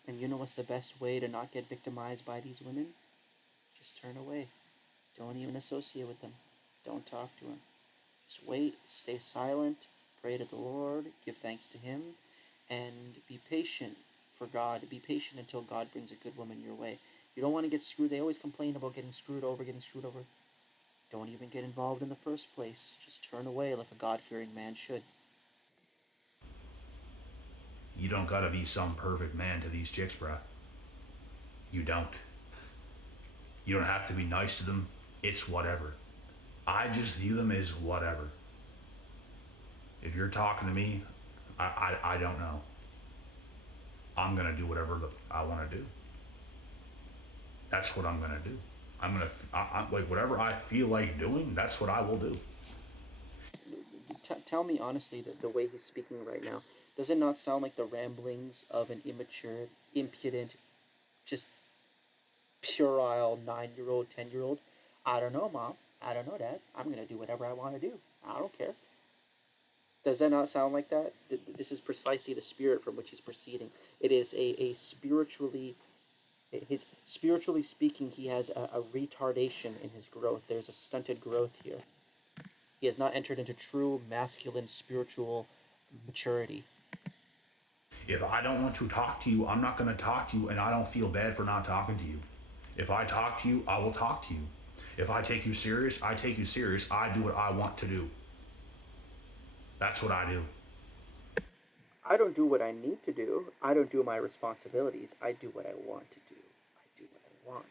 And you know what's the best way to not get victimized by these women? Just turn away. Don't even associate with them. Don't talk to them. Just wait, stay silent, pray to the Lord, give thanks to Him, and be patient for God. Be patient until God brings a good woman your way. You don't want to get screwed. They always complain about getting screwed over. Don't even get involved in the first place. Just turn away like a God-fearing man should. You don't gotta be some perfect man to these chicks, bruh. You don't. You don't have to be nice to them. It's whatever. I just view them as whatever. If you're talking to me, I don't know. I'm gonna do whatever I want to do. That's what I'm gonna do. I'm like whatever I feel like doing. That's what I will do. Tell me honestly, the way he's speaking right now, does it not sound like the ramblings of an immature, impudent, just puerile 9 year old, 10 year old? I don't know, mom. I don't know, dad. I'm gonna do whatever I want to do. I don't care. Does that not sound like that? This is precisely the spirit from which he's proceeding. It is a spiritually, his spiritually speaking, he has a retardation in his growth. There's a stunted growth here. He has not entered into true masculine spiritual maturity. If I don't want to talk to you, I'm not gonna talk to you, and I don't feel bad for not talking to you. If I talk to you, I will talk to you. If I take you serious, I take you serious. I do what I want to do. That's what I do. I don't do what I need to do. I don't do my responsibilities. I do what I want to do. I do what I want.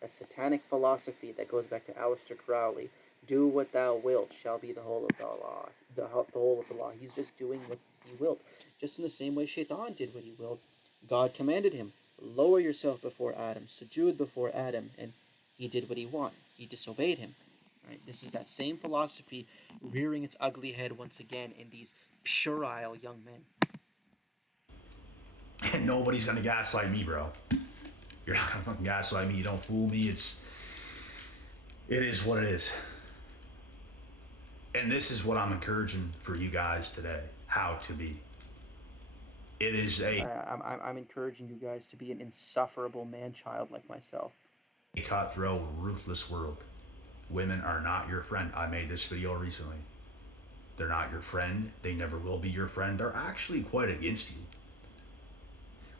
A satanic philosophy that goes back to Aleister Crowley. Do what thou wilt shall be the whole of the law. The whole of the law. He's just doing what he willed. Just in the same way Shaitan did what he willed. God commanded him, lower yourself before Adam, sujude before Adam, and he did what he wanted. He disobeyed him. Right? This is that same philosophy rearing its ugly head once again in these puerile young men. And nobody's gonna gaslight me, bro. You're not gonna fucking gaslight me. You don't fool me. It is what it is. And this is what I'm encouraging for you guys today. How to be. It is a I'm encouraging you guys to be an insufferable man child like myself. cutthroat, ruthless world. Women are not your friend. I made this video recently. They're not your friend. They never will be your friend. They're actually quite against you.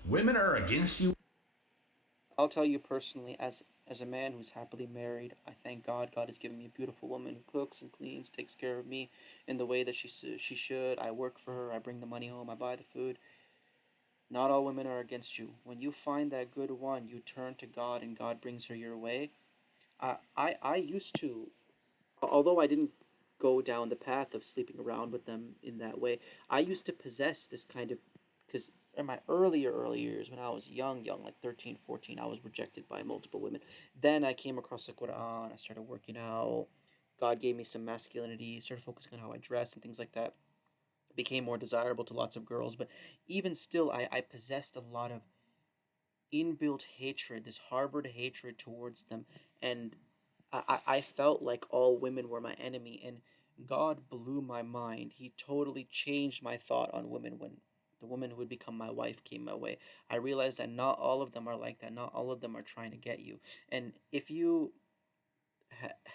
Women are against you. I'll tell you personally, as a man who's happily married, I thank God. God has given me a beautiful woman who cooks and cleans, takes care of me in the way that she should. I work for her. I bring the money home. I buy the food. Not all women are against you. When you find that good one, you turn to God, and God brings her your way. I used to, although I didn't go down the path of sleeping around with them in that way, I used to possess this kind of, because in my early years when I was young, like 13, 14, I was rejected by multiple women. Then I came across the Quran, I started working out. God gave me some masculinity, started focusing on how I dress and things like that. Became more desirable to lots of girls, but even still, I possessed a lot of inbuilt hatred, this harbored hatred towards them, and I felt like all women were my enemy, and God blew my mind. He totally changed my thought on women when the woman who would become my wife came my way. I realized that not all of them are like that. Not all of them are trying to get you. And if you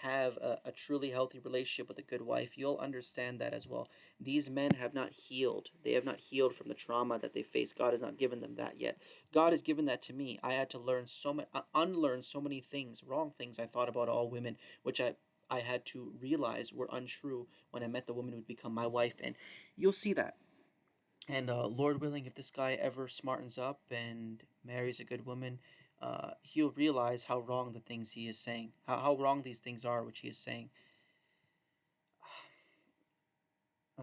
have a truly healthy relationship with a good wife, you'll understand that as well. These men have not healed. They have not healed from the trauma that they face. God has not given them that yet. God has given that to me. I had to learn so much, unlearn so many things, wrong things I thought about all women, which I had to realize were untrue when I met the woman who would become my wife. And you'll see that. And Lord willing, if this guy ever smartens up and marries a good woman, he'll realize how wrong the things he is saying, how wrong these things are, which he is saying. Uh,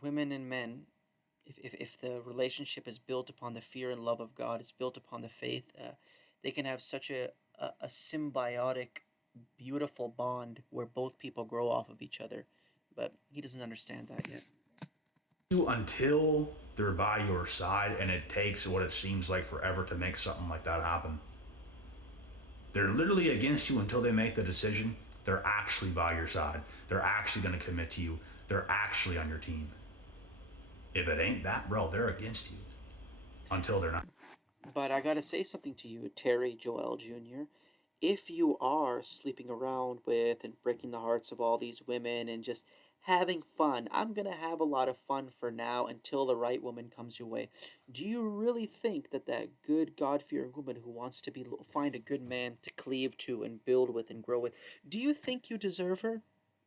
Women and men, if the relationship is built upon the fear and love of God, it's built upon the faith, they can have such a symbiotic, beautiful bond where both people grow off of each other. But he doesn't understand that yet. Until they're by your side, and it takes what it seems like forever to make something like that happen. They're literally against you until they make the decision. They're actually by your side. They're actually going to commit to you. They're actually on your team. If it ain't that, bro, they're against you until they're not. But I gotta say something to you, Terry Joel Jr. If you are sleeping around with and breaking the hearts of all these women and just having fun, I'm gonna have a lot of fun for now until the right woman comes your way. Do you really think that that good God-fearing woman who wants to find a good man to cleave to and build with and grow with, do you think you deserve her?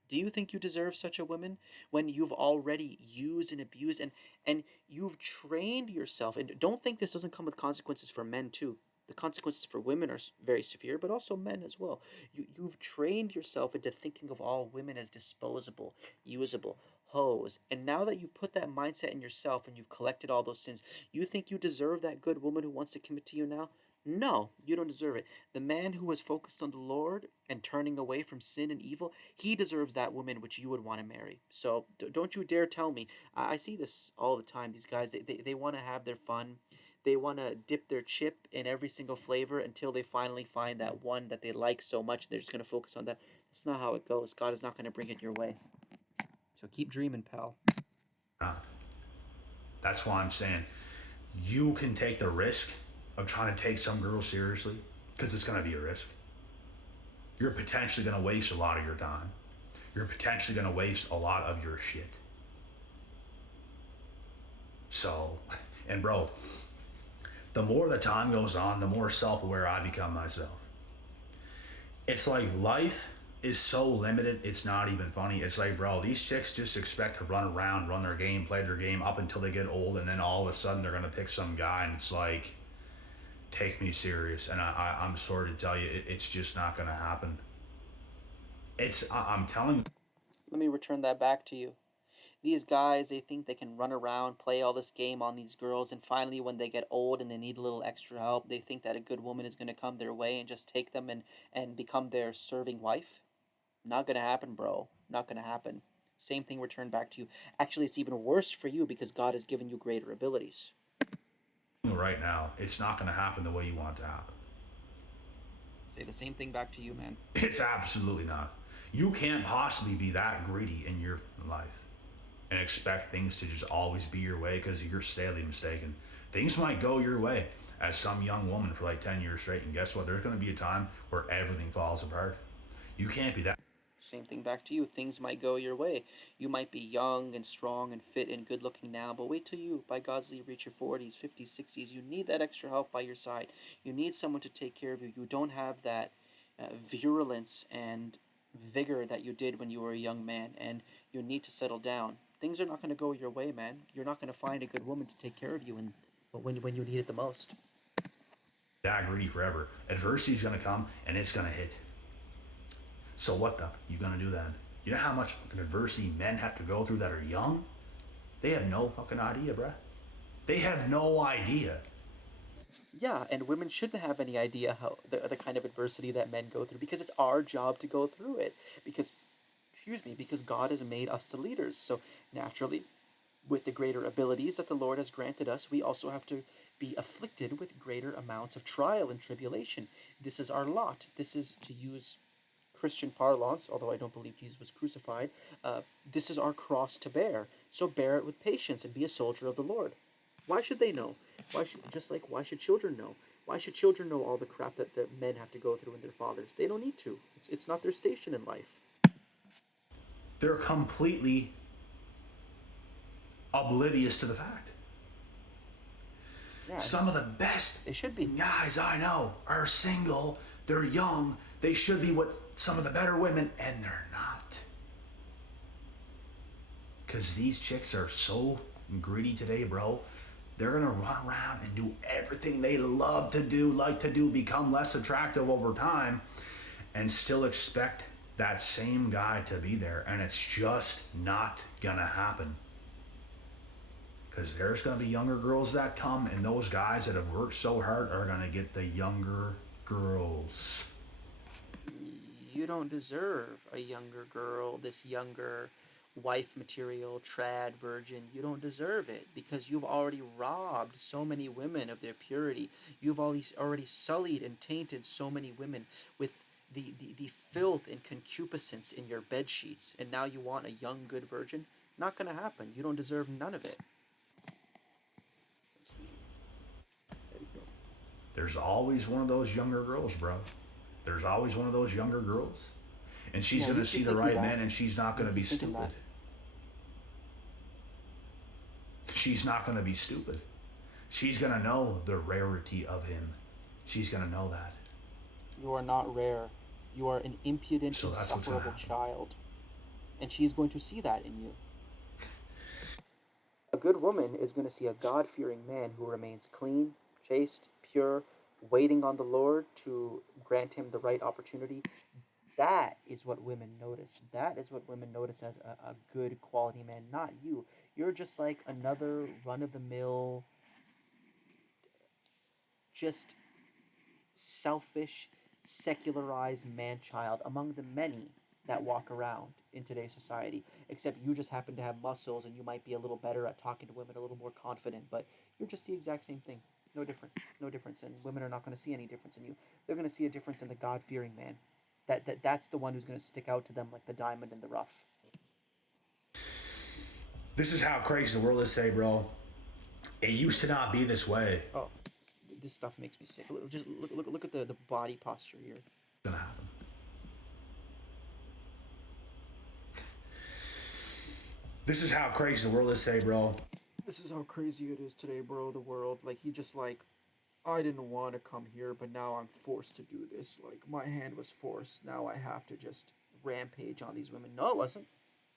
Do you think you deserve such a woman when you've already used and abused and you've trained yourself? And don't think this doesn't come with consequences for men too. The consequences for women are very severe, but also men as well. You've trained yourself into thinking of all women as disposable, usable, pose. And now that you put that mindset in yourself and you've collected all those sins, you think you deserve that good woman who wants to commit to you now? No, you don't deserve it. The man who was focused on the Lord and turning away from sin and evil, he deserves that woman which you would want to marry. So don't you dare tell me. I see this all the time. These guys, they want to have their fun. They want to dip their chip in every single flavor until they finally find that one that they like so much. They're just going to focus on that. That's not how it goes. God is not going to bring it your way. So keep dreaming, pal. That's why I'm saying you can take the risk of trying to take some girl seriously, because it's going to be a risk. You're potentially going to waste a lot of your time. You're potentially going to waste a lot of your shit. So, and bro, the more the time goes on, the more self-aware I become myself. It's like life is so limited, it's not even funny. It's like, bro, these chicks just expect to run around, run their game, play their game up until they get old, and then all of a sudden they're gonna pick some guy, and it's like, take me serious. And I'm sorry to tell you, it's just not gonna happen. I'm telling you. Let me return that back to you. These guys, they think they can run around, play all this game on these girls, and finally, when they get old and they need a little extra help, they think that a good woman is going to come their way and just take them and become their serving wife. Not going to happen, bro. Not going to happen. Same thing returned back to you. Actually, it's even worse for you because God has given you greater abilities. Right now, it's not gonna happen the way you want it to happen. Say the same thing back to you, man. It's absolutely not. You can't possibly be that greedy in your life and expect things to just always be your way, because you're sadly mistaken. Things might go your way as some young woman for like 10 years straight, and guess what? There's going to be a time where everything falls apart. You can't be that. Same thing back to you. Things might go your way. You might be young and strong and fit and good looking now, but wait till you, by God's leave, reach your 40s, 50s, 60s. You need that extra help by your side. You need someone to take care of you. You don't have that virulence and vigor that you did when you were a young man, and you need to settle down. Things are not going to go your way, man. You're not going to find a good woman to take care of you when you need it the most. That greedy forever. Adversity is going to come and it's going to hit. So what the you gonna do then? You know how much fucking adversity men have to go through that are young? They have no fucking idea, bruh. They have no idea. Yeah, and women shouldn't have any idea how the kind of adversity that men go through, because it's our job to go through it. Because God has made us the leaders. So naturally, with the greater abilities that the Lord has granted us, we also have to be afflicted with greater amounts of trial and tribulation. This is our lot. This is, to use Christian parlance, although I don't believe Jesus was crucified, this is our cross to bear. So bear it with patience and be a soldier of the Lord. Why should they know? Why should children know? Why should children know all the crap that the men have to go through with their fathers? They don't need to. It's not their station in life. They're completely oblivious to the fact. Yeah, some of the best they should be guys I know are single, they're young, they should be with some of the better women, and they're not. Because these chicks are so greedy today, bro. They're gonna run around and do everything they love to do, like to do, become less attractive over time, and still expect that same guy to be there. And it's just not gonna happen. Because there's going to be younger girls that come, and those guys that have worked so hard are going to get the younger girls. You don't deserve a younger girl, this younger wife material, trad, virgin. You don't deserve it because you've already robbed so many women of their purity. You've already sullied and tainted so many women with the filth and concupiscence in your bed sheets, and now you want a young, good virgin? Not going to happen. You don't deserve none of it. There's always one of those younger girls, bro. There's always one of those younger girls. And she's going to see the right man, and she's not going to be stupid. She's not going to be stupid. She's going to know the rarity of him. She's going to know that. You are not rare. You are an impudent, insufferable child. And she's going to see that in you. A good woman is going to see a God-fearing man who remains clean, chaste, pure, waiting on the Lord to grant him the right opportunity, That is what women notice. That is what women notice as a good quality man, not you. You're just like another run of the mill, just selfish, secularized man child among the many that walk around in today's society. Except you just happen to have muscles and you might be a little better at talking to women, a little more confident, but you're just the exact same thing. No difference. No difference. And women are not going to see any difference in you. They're going to see a difference in the God fearing man. That's the one who's going to stick out to them like the diamond in the rough. This is how crazy the world is today, bro. It used to not be this way. Oh, this stuff makes me sick. Just look at the body posture here. It's gonna happen. This is how crazy the world is today, bro. This is how crazy it is today, bro. The world, like he just like, I didn't want to come here, but now I'm forced to do this. Like my hand was forced. Now I have to just rampage on these women. No, it wasn't.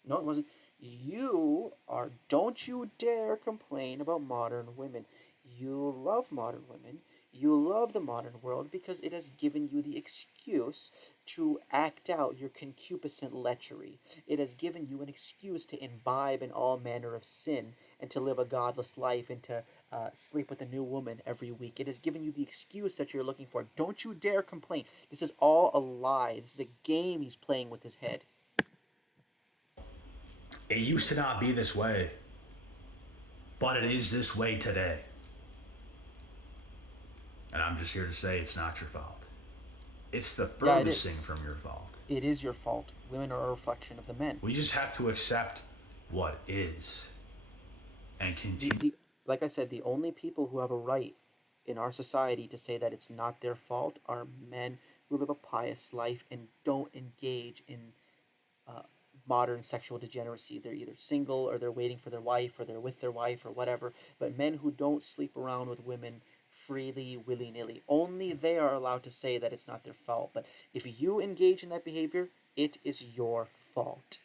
No, it wasn't. You are. Don't you dare complain about modern women. You love modern women. You love the modern world because it has given you the excuse to act out your concupiscent lechery. It has given you an excuse to imbibe in all manner of sin and to live a godless life and to sleep with a new woman every week. It has given you the excuse that you're looking for. Don't you dare complain. This is all a lie. This is a game he's playing with his head. It used to not be this way, but it is this way today. And I'm just here to say it's not your fault. It's the furthest thing from your fault. It is your fault. Women are a reflection of the men. We just have to accept what is and continue. Like I said, the only people who have a right in our society to say that it's not their fault are men who live a pious life and don't engage in modern sexual degeneracy. They're either single or they're waiting for their wife or they're with their wife or whatever. But men who don't sleep around with women freely, willy nilly, only they are allowed to say that it's not their fault. But if you engage in that behavior, it is your fault.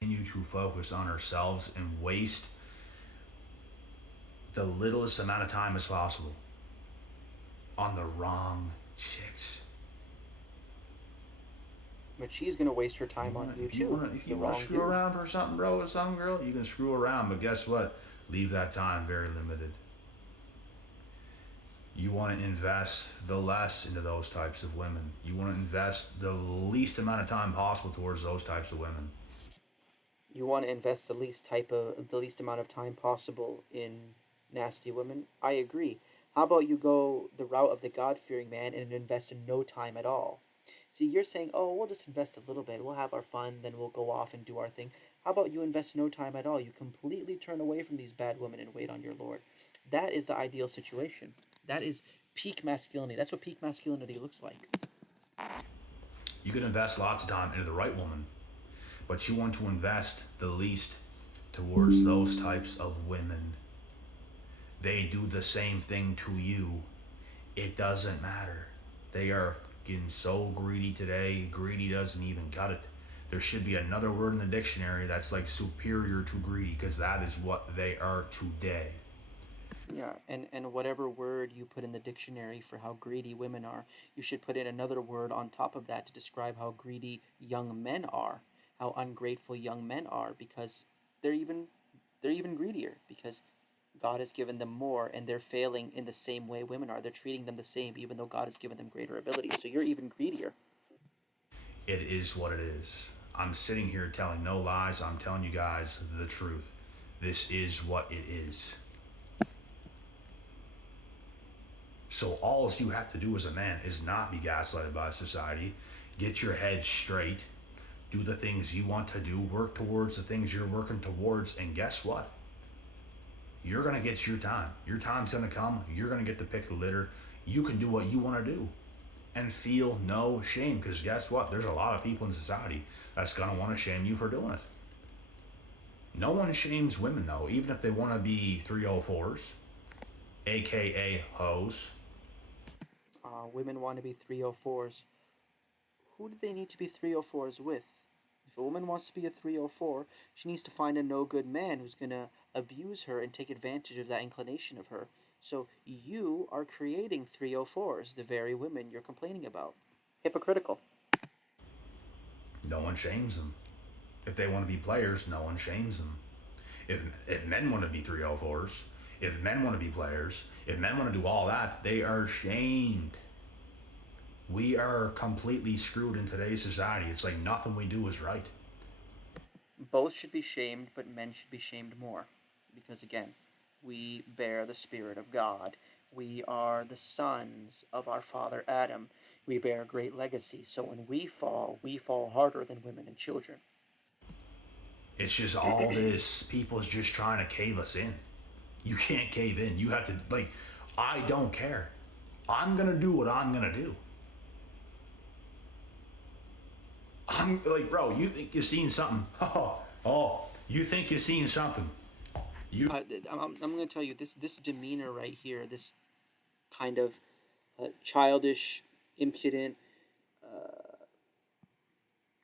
Continue to focus on ourselves and waste the littlest amount of time as possible on the wrong chicks. But she's gonna waste her time on you too. If you want to screw around for something, bro, with some girl, you can screw around. But guess what? Leave that time very limited. You want to invest the less into those types of women. You want to invest the least amount of time possible towards those types of women. You want to invest the least amount of time possible in nasty women. I agree. How about you go the route of the God-fearing man and invest in no time at all? See, you're saying, oh, we'll just invest a little bit. We'll have our fun, then we'll go off and do our thing. How about you invest no time at all? You completely turn away from these bad women and wait on your Lord. That is the ideal situation. That is peak masculinity. That's what peak masculinity looks like. You can invest lots of time into the right woman, but you want to invest the least towards those types of women. They do the same thing to you. It doesn't matter. They are getting so greedy today. Greedy doesn't even cut it. There should be another word in the dictionary that's like superior to greedy, because that is what they are today. Yeah, and whatever word you put in the dictionary for how greedy women are, you should put in another word on top of that to describe how greedy young men are, how ungrateful young men are, because they're even greedier because God has given them more and they're failing in the same way women are. They're treating them the same even though God has given them greater abilities. So you're even greedier. It is what it is. I'm sitting here telling no lies. I'm telling you guys the truth. This is what it is. So all you have to do as a man is not be gaslighted by society. Get your head straight. Do the things you want to do. Work towards the things you're working towards. And guess what? You're going to get your time. Your time's going to come. You're going to get to pick the litter. You can do what you want to do and feel no shame, because guess what? There's a lot of people in society that's going to want to shame you for doing it. No one shames women, though, even if they want to be 304s, aka hoes. Women want to be 304s. Who do they need to be 304s with? If a woman wants to be a 304, she needs to find a no good man who's going to abuse her and take advantage of that inclination of her. So you are creating 304s, the very women you're complaining about. Hypocritical. no one shames them. If they want to be players, no one shames them. If men want to be 304s, if men want to be players, if men want to do all that, they are shamed. We are completely screwed in today's society. It's like nothing we do is right. Both should be shamed, but men should be shamed more. Because again, we bear the Spirit of God. We are the sons of our father Adam. We bear a great legacy. So when we fall harder than women and children. It's just all this people's just trying to cave us in. You can't cave in. You have to, like, I don't care. I'm gonna do what I'm gonna do. I'm like, bro, you think you're seeing something? Oh, you think you're seeing something? You I'm going to tell you this demeanor right here, this kind of childish, impudent,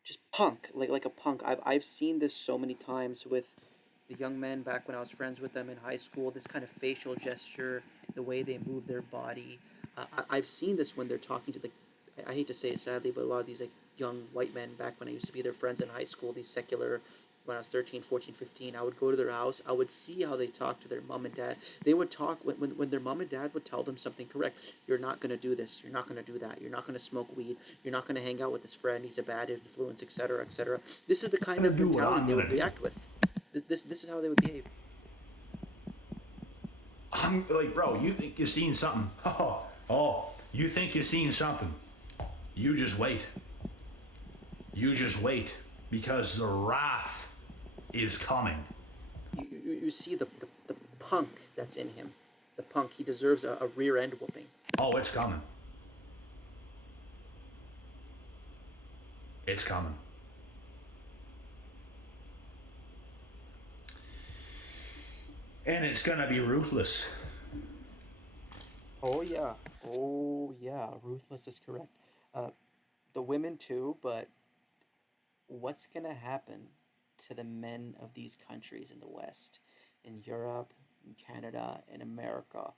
just punk, like a punk. I've seen this so many times with the young men back when I was friends with them in high school. This kind of facial gesture, the way they move their body. I've seen this when they're talking to the. I hate to say it sadly, but a lot of these like young white men back when I used to be their friends in high school, these secular. When I was 13, 14, 15, I would go to their house. I would see how they talk to their mom and dad. They would talk when their mom and dad would tell them something correct. You're not going to do this. You're not going to do that. You're not going to smoke weed. You're not going to hang out with this friend. He's a bad influence, etc., etc. This is the kind of do what mentality I'm they gonna would do. react with. This is how they would behave. I'm like, bro, you think you're seeing something? Oh, you think you're seeing something? You just wait. You just wait, because the wrath is coming. You see the punk that's in him. The punk. He deserves a rear end whooping. Oh, it's coming. It's coming. And it's gonna be ruthless. Oh yeah. Oh yeah. Ruthless is correct. Uh, the women too, but what's gonna happen to the men of these countries in the West, in Europe, in Canada, in America?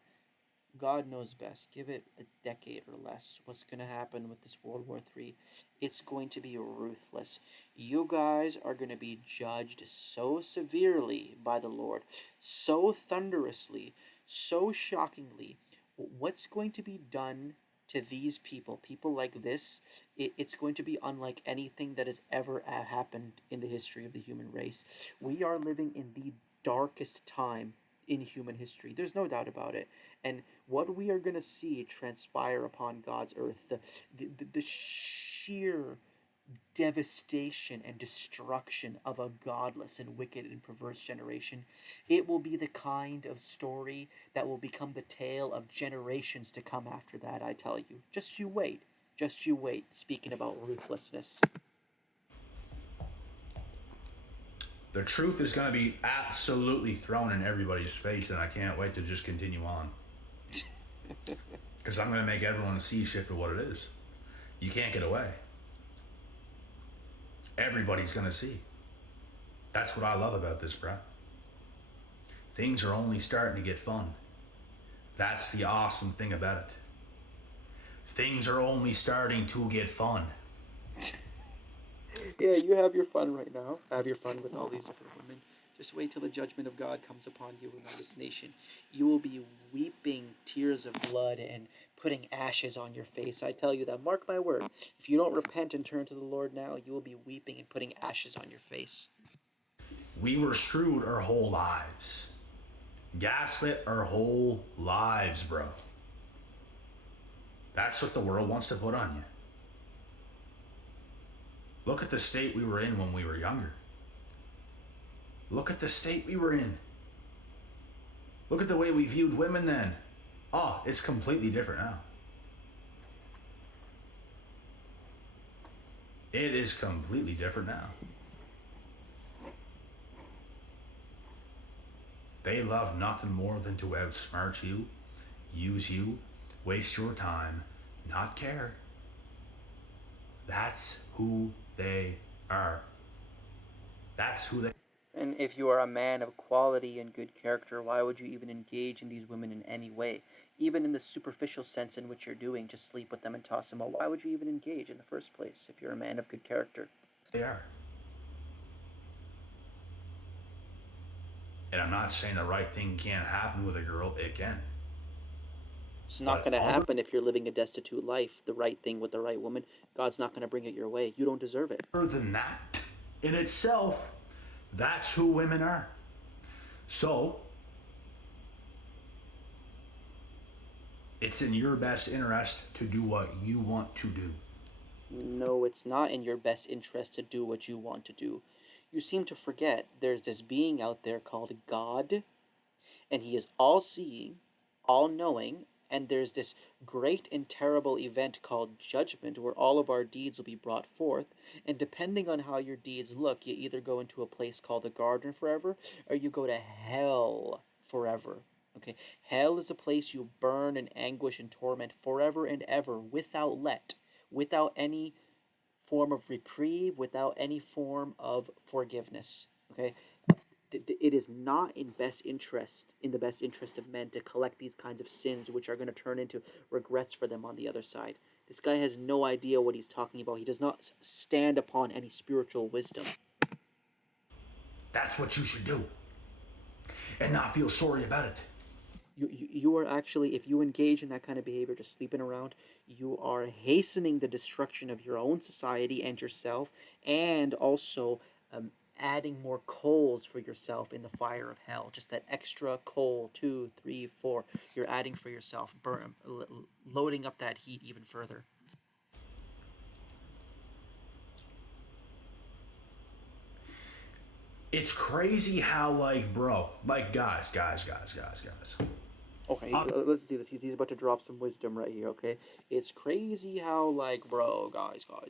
God knows best. Give it a decade or less. What's going to happen with this World War III? It's going to be ruthless. You guys are going to be judged so severely by the Lord, so thunderously, so shockingly. What's going to be done to these people like this, it's going to be unlike anything that has ever happened in the history of the human race. We are living in the darkest time in human history. There's no doubt about it. And what we are going to see transpire upon God's earth, the sheer devastation and destruction of a godless and wicked and perverse generation, it will be the kind of story that will become the tale of generations to come after that, I tell you. Just you wait. Just you wait, speaking about ruthlessness. The truth is gonna be absolutely thrown in everybody's face, and I can't wait to just continue on. Because I'm gonna make everyone see shit for what it is. You can't get away. Everybody's gonna see. That's what I love about this, bro. Things are only starting to get fun. That's the awesome thing about it. Things are only starting to get fun. Yeah, you have your fun right now. Have your fun with all these different women. Just wait till the judgment of God comes upon you and on this nation. You will be weeping tears of blood and putting ashes on your face. I tell you that. Mark my word. If you don't repent and turn to the Lord now, you will be weeping and putting ashes on your face. We were screwed our whole lives. Gaslit our whole lives, bro. That's what the world wants to put on you. Look at the state we were in when we were younger. Look at the state we were in. Look at the way we viewed women then. Oh, it's completely different now. It is completely different now. They love nothing more than to outsmart you, use you, waste your time, not care. That's who they are. That's who they. And if you are a man of quality and good character, why would you even engage in these women in any way? Even in the superficial sense in which you're doing, just sleep with them and toss them out. Why would you even engage in the first place if you're a man of good character? They are. And I'm not saying the right thing can't happen with a girl, it can. It's not But going to other happen if you're living a destitute life, the right thing with the right woman. God's not going to bring it your way. You don't deserve it. than that, in itself, that's who women are. So, it's in your best interest to do what you want to do. No, it's not in your best interest to do what you want to do. You seem to forget there's this being out there called God, and he is all seeing, all knowing, and there's this great and terrible event called judgment where all of our deeds will be brought forth. And depending on how your deeds look, you either go into a place called the garden forever or you go to hell forever. Okay, hell is a place you burn in anguish and torment forever and ever without let, without any form of reprieve, without any form of forgiveness. Okay, it is not in the best interest of men to collect these kinds of sins which are going to turn into regrets for them on the other side. This guy has no idea what he's talking about. He does not stand upon any spiritual wisdom. That's what you should do. And not feel sorry about it. You are actually, if you engage in that kind of behavior, just sleeping around, you are hastening the destruction of your own society and yourself, and also adding more coals for yourself in the fire of hell. Just that extra coal, 2, 3, 4, you're adding for yourself, loading up that heat even further. It's crazy how, like, bro, like, guys. Okay, let's see this. He's about to drop some wisdom right here, okay? It's crazy how, like, bro, guys. All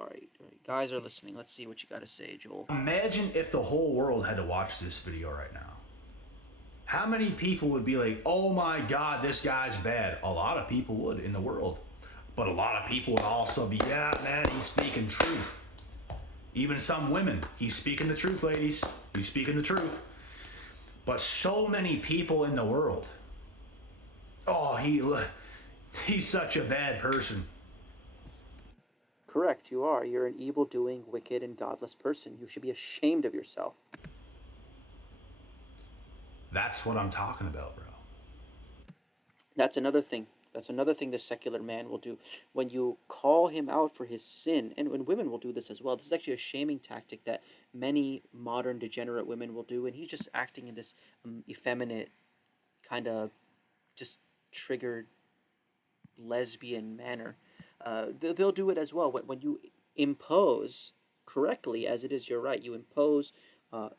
right, guys are listening. Let's see what you got to say, Joel. Imagine if the whole world had to watch this video right now. How many people would be like, oh my God, this guy's bad? A lot of people would in the world. But a lot of people would also be, yeah, man, he's speaking truth. Even some women, he's speaking the truth, ladies. He's speaking the truth. But so many people in the world, oh, he's such a bad person. Correct, you are. You're an evil doing, wicked, and godless person. You should be ashamed of yourself. That's what I'm talking about, bro. That's another thing. That's another thing the secular man will do. When you call him out for his sin, and when women will do this as well, this is actually a shaming tactic that many modern degenerate women will do, and he's just acting in this effeminate, kind of just triggered lesbian manner. They'll do it as well. When you impose correctly, as it is your right, you impose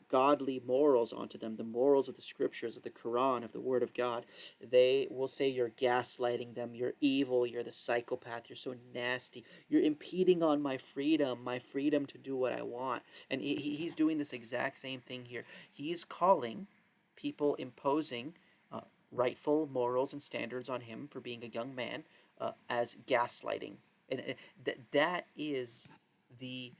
godly morals onto them, the morals of the scriptures, of the Quran, of the Word of God. They will say you're gaslighting them, you're evil, you're the psychopath, you're so nasty, you're impeding on my freedom to do what I want. And he's doing this exact same thing here. He's calling people imposing rightful morals and standards on him for being a young man as gaslighting. And that is the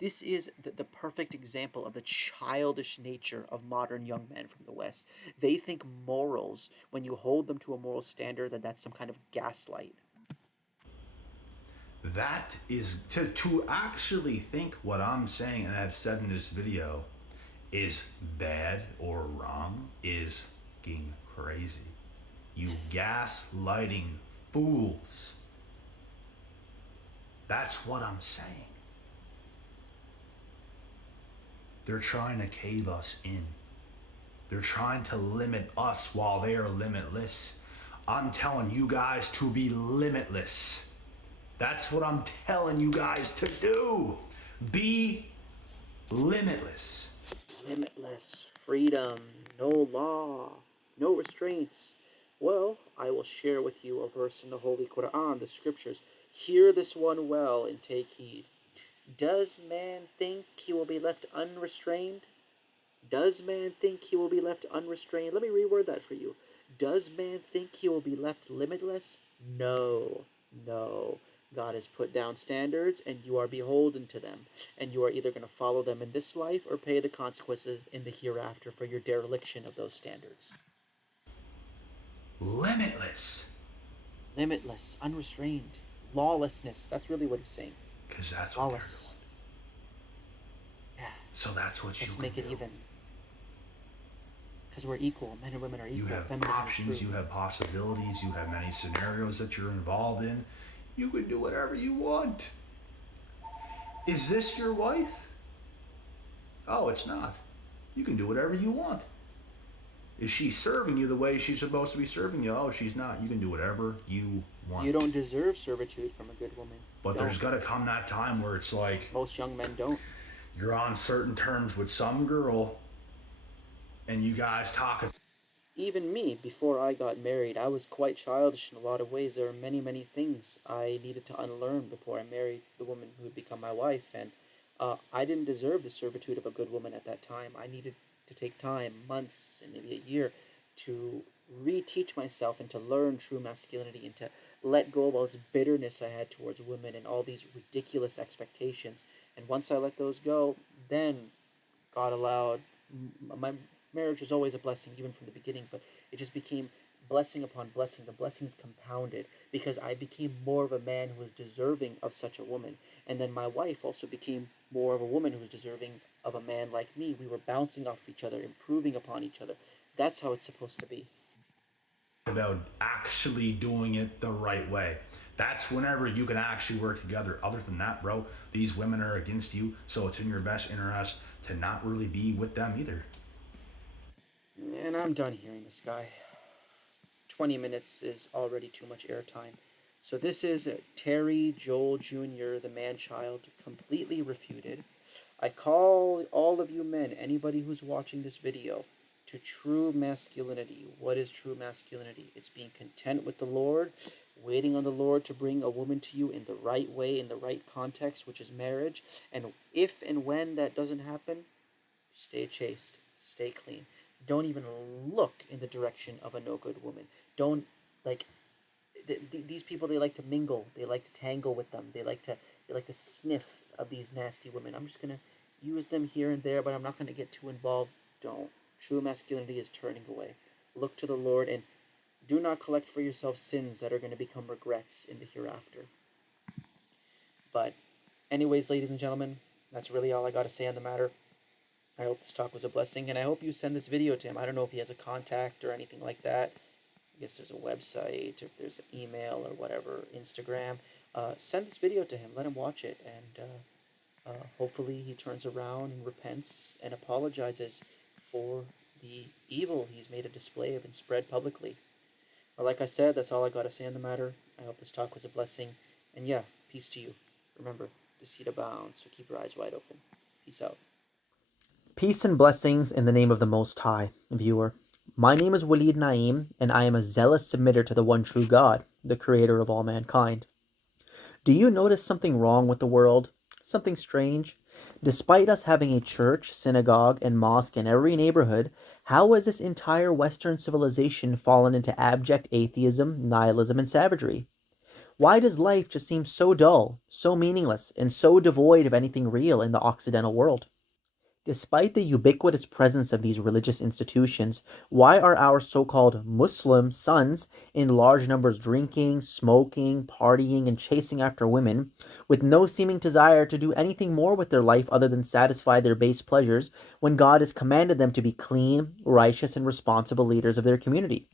this is the perfect example of the childish nature of modern young men from the West. They think morals, when you hold them to a moral standard, that's some kind of gaslight. That is, to actually think what I'm saying and I've said in this video is bad or wrong is fucking crazy. You gaslighting fools. That's what I'm saying. They're trying to cave us in. They're trying to limit us while they are limitless. I'm telling you guys to be limitless. That's what I'm telling you guys to do. Be limitless. Limitless freedom, no law, no restraints. Well, I will share with you a verse in the Holy Quran, the scriptures. Hear this one well and take heed. Does man think he will be left unrestrained? Does man think he will be left unrestrained? Let me reword that for you. Does man think he will be left limitless? No, no. God has put down standards, and you are beholden to them. And you are either going to follow them in this life or pay the consequences in the hereafter for your dereliction of those standards. Limitless. Limitless, unrestrained, lawlessness. That's really what he's saying. Because that's what they're doing. Flawless. Yeah. So that's what you Let's can make it do. even. Because we're equal. Men and women are You equal. have Feminism options, is true. you have possibilities, you have many scenarios that you're involved in. You can do whatever you want. Is this your wife? Oh, it's not. You can do whatever you want. Is she serving you the way she's supposed to be serving you? Oh, she's not. You can do whatever you want. You don't deserve servitude from a good woman. But there's got to come that time where it's like Most young men don't. you're on certain terms with some girl and you guys talk. Even me, before I got married, I was quite childish in a lot of ways. There were many, many things I needed to unlearn before I married the woman who would become my wife. And I didn't deserve the servitude of a good woman at that time. I needed to take time, months, and maybe a year, to reteach myself and to learn true masculinity and to let go of all this bitterness I had towards women and all these ridiculous expectations. And once I let those go, then God allowed my marriage was always a blessing, even from the beginning, but it just became blessing upon blessing. The blessings compounded because I became more of a man who was deserving of such a woman. And then my wife also became more of a woman who was deserving of a man like me. We were bouncing off each other, improving upon each other. That's how it's supposed to be. About actually doing it the right way. That's whenever you can actually work together. Other than that, bro, these women are against you, so it's in your best interest to not really be with them either. And I'm done hearing this guy. 20 minutes is already too much airtime. So this is Terry Joel Jr., the Manchild, completely refuted. I call all of you men, anybody who's watching this video, to true masculinity. What is true masculinity? It's being content with the Lord, waiting on the Lord to bring a woman to you in the right way, in the right context, which is marriage. And if and when that doesn't happen, stay chaste, stay clean. Don't even look in the direction of a no good woman. Don't like these people. They like to mingle. They like to tangle with them. They like to sniff of these nasty women. I'm just gonna use them here and there, but I'm not gonna get too involved. Don't. True masculinity is turning away. Look to the Lord and do not collect for yourself sins that are going to become regrets in the hereafter. But, anyways, ladies and gentlemen, that's really all I got to say on the matter. I hope this talk was a blessing, and I hope you send this video to him. I don't know if he has a contact or anything like that. I guess there's a website, or if there's an email or whatever, Instagram. Send this video to him. Let him watch it, and hopefully he turns around and repents and apologizes for the evil he's made a display of and spread publicly. But like I said, that's all I got to say on the matter. I hope this talk was a blessing, and yeah, peace to you. Remember, deceit abounds, so keep your eyes wide open. Peace out. Peace and blessings in the name of the Most High, viewer. My name is Walid Naim, and I am a zealous submitter to the one true God, the creator of all mankind. Do you notice something wrong with the world? Something strange? Despite us having a church, synagogue, and mosque in every neighborhood, how has this entire Western civilization fallen into abject atheism, nihilism, and savagery? Why does life just seem so dull, so meaningless, and so devoid of anything real in the Occidental world? Despite the ubiquitous presence of these religious institutions, why are our so-called Muslim sons in large numbers drinking, smoking, partying, and chasing after women, with no seeming desire to do anything more with their life other than satisfy their base pleasures, when God has commanded them to be clean, righteous, and responsible leaders of their community?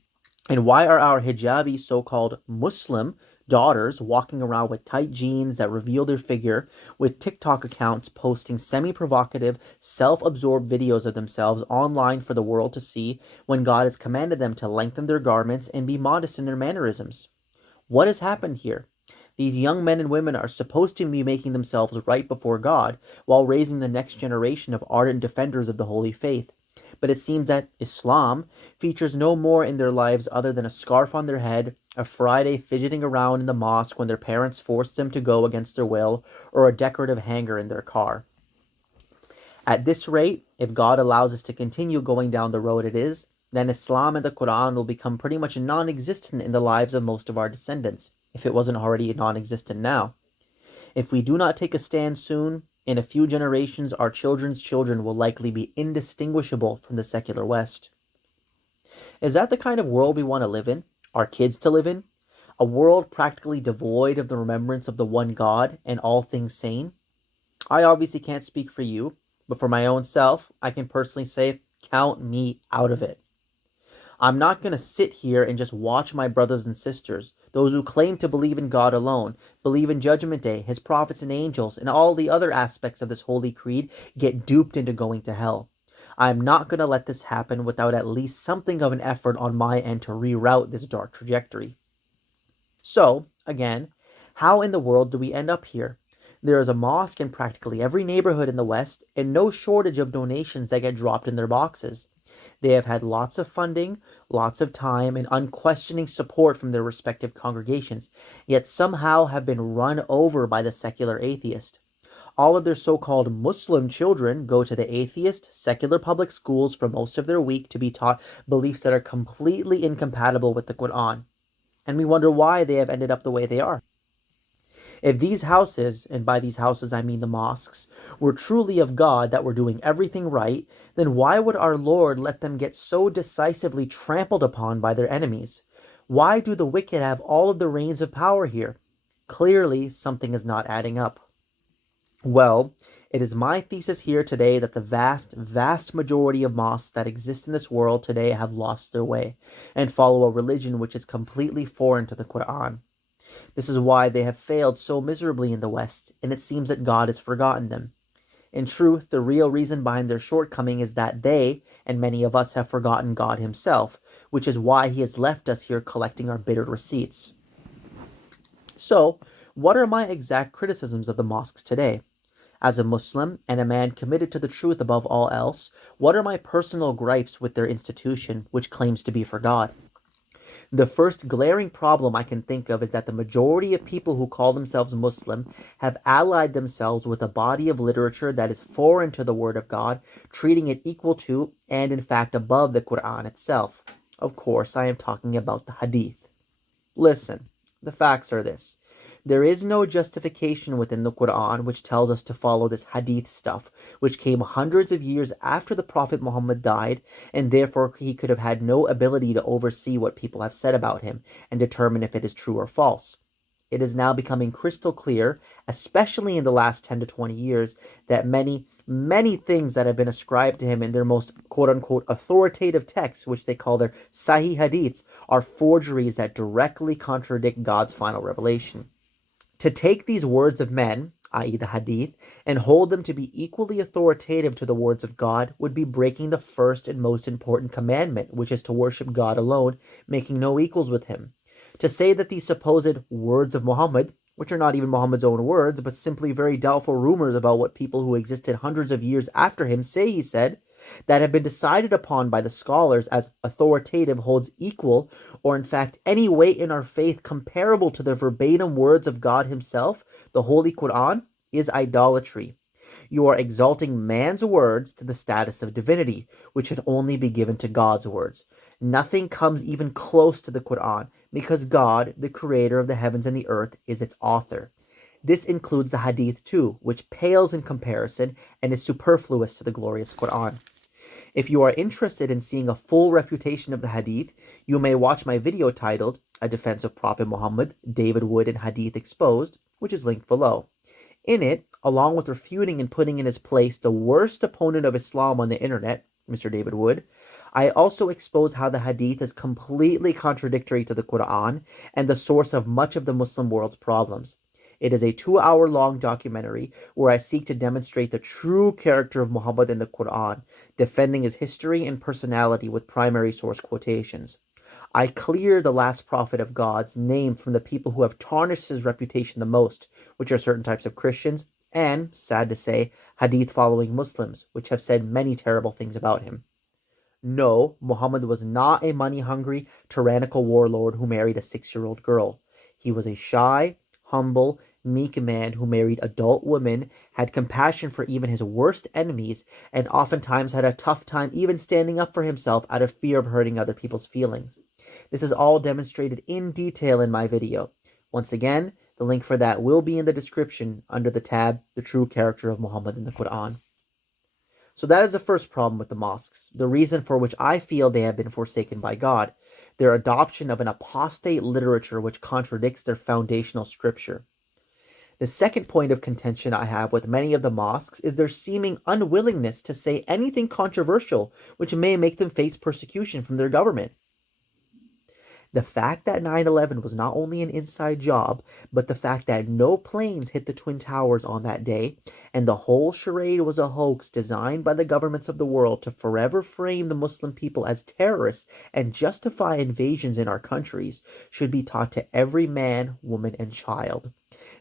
And why are our hijabi so-called Muslim daughters walking around with tight jeans that reveal their figure, with TikTok accounts posting semi-provocative, self-absorbed videos of themselves online for the world to see, when God has commanded them to lengthen their garments and be modest in their mannerisms? What has happened here? These young men and women are supposed to be making themselves right before God while raising the next generation of ardent defenders of the holy faith. But it seems that Islam features no more in their lives other than a scarf on their head, a Friday fidgeting around in the mosque when their parents forced them to go against their will, or a decorative hanger in their car. At this rate, if God allows us to continue going down the road it is, then Islam and the Quran will become pretty much non-existent in the lives of most of our descendants, if it wasn't already non-existent now. If we do not take a stand soon, in a few generations our children's children will likely be indistinguishable from the secular West. Is that the kind of world we want to live in? Our kids to live in? A world practically devoid of the remembrance of the one God and all things sane? I obviously can't speak for you, but for my own self, I can personally say, count me out of it. I'm not going to sit here and just watch my brothers and sisters, those who claim to believe in God alone, believe in Judgment Day, His prophets and angels, and all the other aspects of this holy creed, get duped into going to hell. I'm not going to let this happen without at least something of an effort on my end to reroute this dark trajectory. So, again, how in the world do we end up here? There is a mosque in practically every neighborhood in the West, and no shortage of donations that get dropped in their boxes. They have had lots of funding, lots of time, and unquestioning support from their respective congregations, yet somehow have been run over by the secular atheist. All of their so-called Muslim children go to the atheist, secular public schools for most of their week to be taught beliefs that are completely incompatible with the Quran. And we wonder why they have ended up the way they are. If these houses, and by these houses I mean the mosques, were truly of God, that were doing everything right, then why would our Lord let them get so decisively trampled upon by their enemies? Why do the wicked have all of the reins of power here? Clearly, something is not adding up. Well, it is my thesis here today that the vast, vast majority of mosques that exist in this world today have lost their way and follow a religion which is completely foreign to the Quran. This is why they have failed so miserably in the West, and it seems that God has forgotten them. In truth, the real reason behind their shortcoming is that they, and many of us, have forgotten God Himself, which is why He has left us here collecting our bitter receipts. So, what are my exact criticisms of the mosques today? As a Muslim and a man committed to the truth above all else, what are my personal gripes with their institution, which claims to be for God? The first glaring problem I can think of is that the majority of people who call themselves Muslim have allied themselves with a body of literature that is foreign to the Word of God, treating it equal to, and in fact above, the Quran itself. Of course, I am talking about the Hadith. Listen, the facts are this. There is no justification within the Quran which tells us to follow this hadith stuff, which came hundreds of years after the Prophet Muhammad died, and therefore he could have had no ability to oversee what people have said about him and determine if it is true or false. It is now becoming crystal clear, especially in the last 10 to 20 years, that many things that have been ascribed to him in their most quote-unquote authoritative texts, which they call their Sahih Hadiths, are forgeries that directly contradict God's final revelation. To take these words of men, i.e. the Hadith, and hold them to be equally authoritative to the words of God would be breaking the first and most important commandment, which is to worship God alone, making no equals with Him. To say that these supposed words of Muhammad, which are not even Muhammad's own words, but simply very doubtful rumors about what people who existed hundreds of years after him say he said, that have been decided upon by the scholars as authoritative, holds equal, or in fact any weight in our faith comparable to the verbatim words of God Himself, the Holy Quran, is idolatry. You are exalting man's words to the status of divinity, which should only be given to God's words. Nothing comes even close to the Quran, because God, the creator of the heavens and the earth, is its author. This includes the Hadith too, which pales in comparison and is superfluous to the glorious Quran. If you are interested in seeing a full refutation of the Hadith, you may watch my video titled A Defense of Prophet Muhammad, David Wood and Hadith Exposed, which is linked below. In it, along with refuting and putting in his place the worst opponent of Islam on the internet, Mr. David Wood, I also expose how the Hadith is completely contradictory to the Quran and the source of much of the Muslim world's problems. It is a 2-hour-long documentary where I seek to demonstrate the true character of Muhammad in the Quran, defending his history and personality with primary source quotations. I clear the last prophet of God's name from the people who have tarnished his reputation the most, which are certain types of Christians, and, sad to say, Hadith-following Muslims, which have said many terrible things about him. No, Muhammad was not a money-hungry, tyrannical warlord who married a 6-year-old girl. He was a shy, humble, meek man who married adult women, had compassion for even his worst enemies, and oftentimes had a tough time even standing up for himself out of fear of hurting other people's feelings. This is all demonstrated in detail in my video. Once again, the link for that will be in the description under the tab, The True Character of Muhammad in the Quran. So that is the first problem with the mosques, the reason for which I feel they have been forsaken by God, their adoption of an apostate literature which contradicts their foundational scripture. The second point of contention I have with many of the mosques is their seeming unwillingness to say anything controversial which may make them face persecution from their government. The fact that 9/11 was not only an inside job, but the fact that no planes hit the Twin Towers on that day, and the whole charade was a hoax designed by the governments of the world to forever frame the Muslim people as terrorists and justify invasions in our countries, should be taught to every man, woman, and child.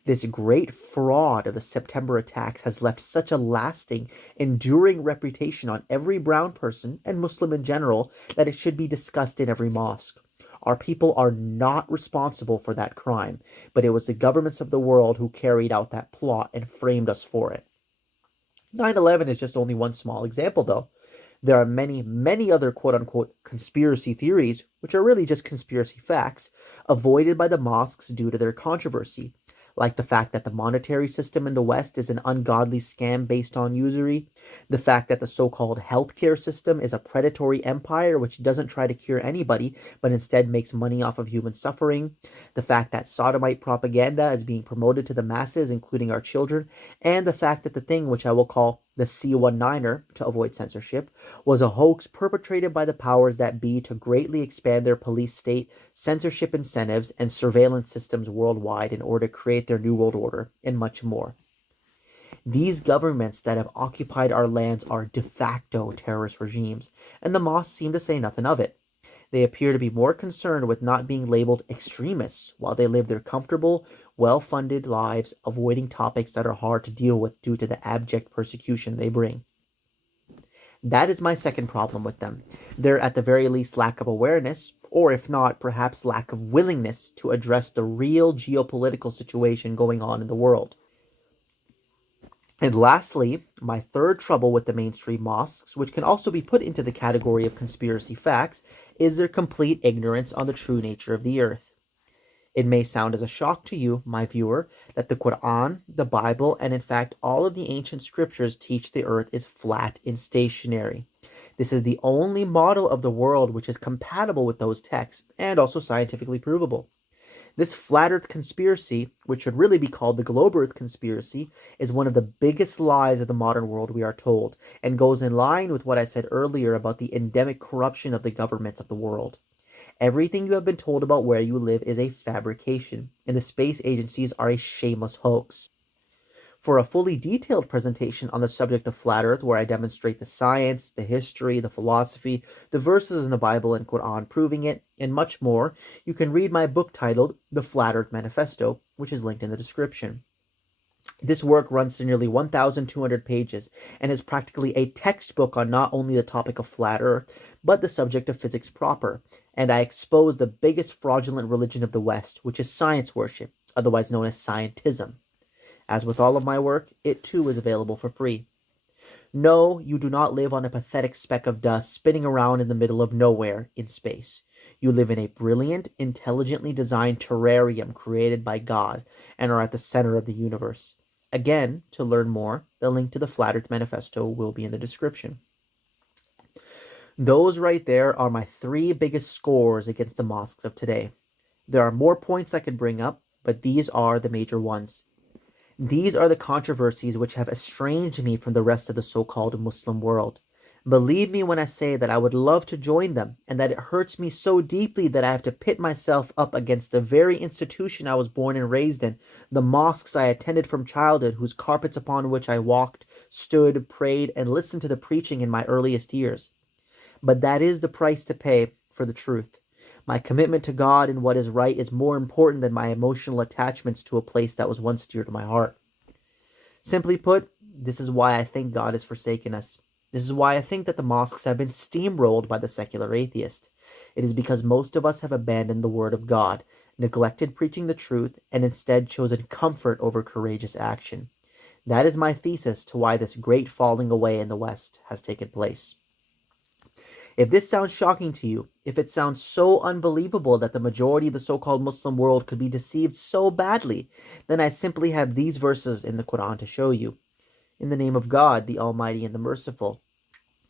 This great fraud of the September attacks has left such a lasting, enduring reputation on every brown person and Muslim in general that it should be discussed in every mosque. Our people are not responsible for that crime, but it was the governments of the world who carried out that plot and framed us for it. 9/11 is just only one small example, though. There are many, many other quote unquote conspiracy theories, which are really just conspiracy facts, avoided by the mosques due to their controversy, like the fact that the monetary system in the West is an ungodly scam based on usury, the fact that the so-called healthcare system is a predatory empire which doesn't try to cure anybody, but instead makes money off of human suffering, the fact that sodomite propaganda is being promoted to the masses, including our children, and the fact that the thing which I will call the C-19er, to avoid censorship, was a hoax perpetrated by the powers that be to greatly expand their police state, censorship incentives, and surveillance systems worldwide in order to create their new world order, and much more. These governments that have occupied our lands are de facto terrorist regimes, and the mosques seem to say nothing of it. They appear to be more concerned with not being labeled extremists while they live their comfortable, well-funded lives, avoiding topics that are hard to deal with due to the abject persecution they bring. That is my second problem with them. They're at the very least lack of awareness, or if not, perhaps lack of willingness to address the real geopolitical situation going on in the world. And lastly, my third trouble with the mainstream mosques, which can also be put into the category of conspiracy facts, is their complete ignorance on the true nature of the earth. It may sound as a shock to you, my viewer, that the Quran, the Bible, and in fact all of the ancient scriptures teach the earth is flat and stationary. This is the only model of the world which is compatible with those texts and also scientifically provable. This flat earth conspiracy, which should really be called the globe earth conspiracy, is one of the biggest lies of the modern world, we are told, and goes in line with what I said earlier about the endemic corruption of the governments of the world. Everything you have been told about where you live is a fabrication, and the space agencies are a shameless hoax. For a fully detailed presentation on the subject of flat earth, where I demonstrate the science, the history, the philosophy, the verses in the Bible and Quran proving it, and much more, you can read my book titled The Flat Earth Manifesto, which is linked in the description. This work runs to nearly 1,200 pages and is practically a textbook on not only the topic of flat earth, but the subject of physics proper, and I expose the biggest fraudulent religion of the West, which is science worship, otherwise known as scientism. As with all of my work, it too is available for free. No, you do not live on a pathetic speck of dust spinning around in the middle of nowhere in space. You live in a brilliant, intelligently designed terrarium created by God and are at the center of the universe. Again, to learn more, the link to the Flat Earth Manifesto will be in the description. Those right there are my three biggest scores against the mosques of today. There are more points I could bring up, but these are the major ones. These are the controversies which have estranged me from the rest of the so-called Muslim world. Believe me when I say that I would love to join them, and that it hurts me so deeply that I have to pit myself up against the very institution I was born and raised in, the mosques I attended from childhood, whose carpets upon which I walked, stood, prayed, and listened to the preaching in my earliest years. But that is the price to pay for the truth. My commitment to God and what is right is more important than my emotional attachments to a place that was once dear to my heart. Simply put, this is why I think God has forsaken us. This is why I think that the mosques have been steamrolled by the secular atheist. It is because most of us have abandoned the word of God, neglected preaching the truth, and instead chosen comfort over courageous action. That is my thesis to why this great falling away in the West has taken place. If this sounds shocking to you, if it sounds so unbelievable that the majority of the so-called Muslim world could be deceived so badly, then I simply have these verses in the Quran to show you. in the name of God, the Almighty and the Merciful.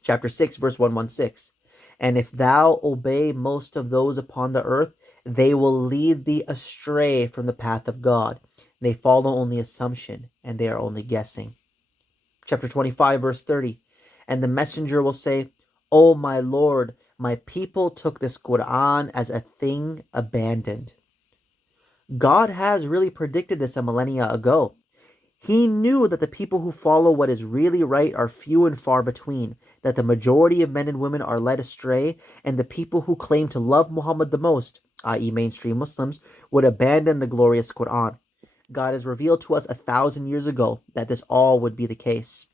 Chapter 6, verse 116. And if thou obey most of those upon the earth, they will lead thee astray from the path of God. They follow only assumption, and they are only guessing. Chapter 25, verse 30. And the messenger will say, O my Lord, my people took this Quran as a thing abandoned. God has really predicted this a millennia ago. He knew that the people who follow what is really right are few and far between, that the majority of men and women are led astray, and the people who claim to love Muhammad the most, i.e., mainstream Muslims, would abandon the glorious Quran. God has revealed to us 1,000 years ago that this all would be the case.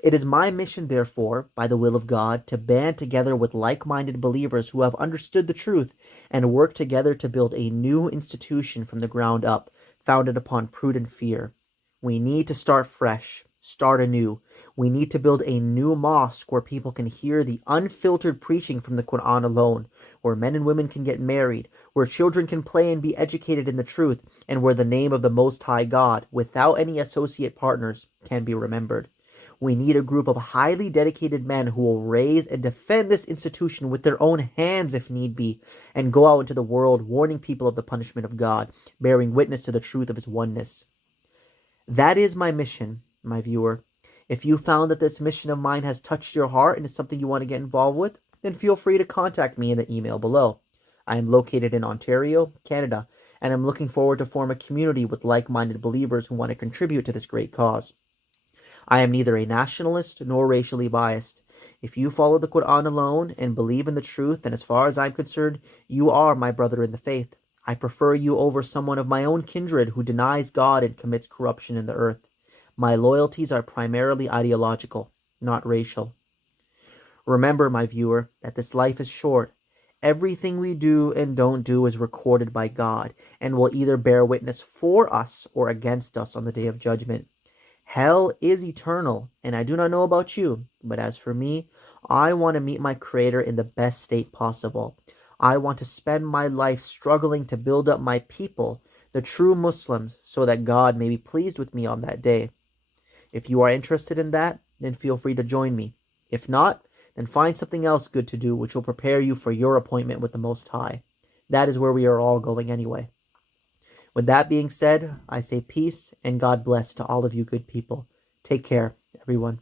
It is my mission, therefore, by the will of God, to band together with like-minded believers who have understood the truth and work together to build a new institution from the ground up, founded upon prudent fear. We need to start fresh, start anew. We need to build a new mosque where people can hear the unfiltered preaching from the Quran alone, where men and women can get married, where children can play and be educated in the truth, and where the name of the Most High God, without any associate partners, can be remembered. We need a group of highly dedicated men who will raise and defend this institution with their own hands if need be, and go out into the world warning people of the punishment of God, bearing witness to the truth of his oneness. That is my mission, my viewer. If you found that this mission of mine has touched your heart and is something you want to get involved with, then feel free to contact me in the email below. I am located in Ontario, Canada, and I'm looking forward to form a community with like-minded believers who want to contribute to this great cause. I am neither a nationalist nor racially biased. If you follow the Quran alone and believe in the truth, then as far as I'm concerned, you are my brother in the faith. I prefer you over someone of my own kindred who denies God and commits corruption in the earth. My loyalties are primarily ideological, not racial. Remember, my viewer, that this life is short. Everything we do and don't do is recorded by God and will either bear witness for us or against us on the day of judgment. Hell is eternal, and I do not know about you, but as for me, I want to meet my Creator in the best state possible. I want to spend my life struggling to build up my people, the true Muslims, so that God may be pleased with me on that day. If you are interested in that, then feel free to join me. If not, then find something else good to do which will prepare you for your appointment with the Most High. That is where we are all going anyway. With that being said, I say peace and God bless to all of you good people. Take care, everyone.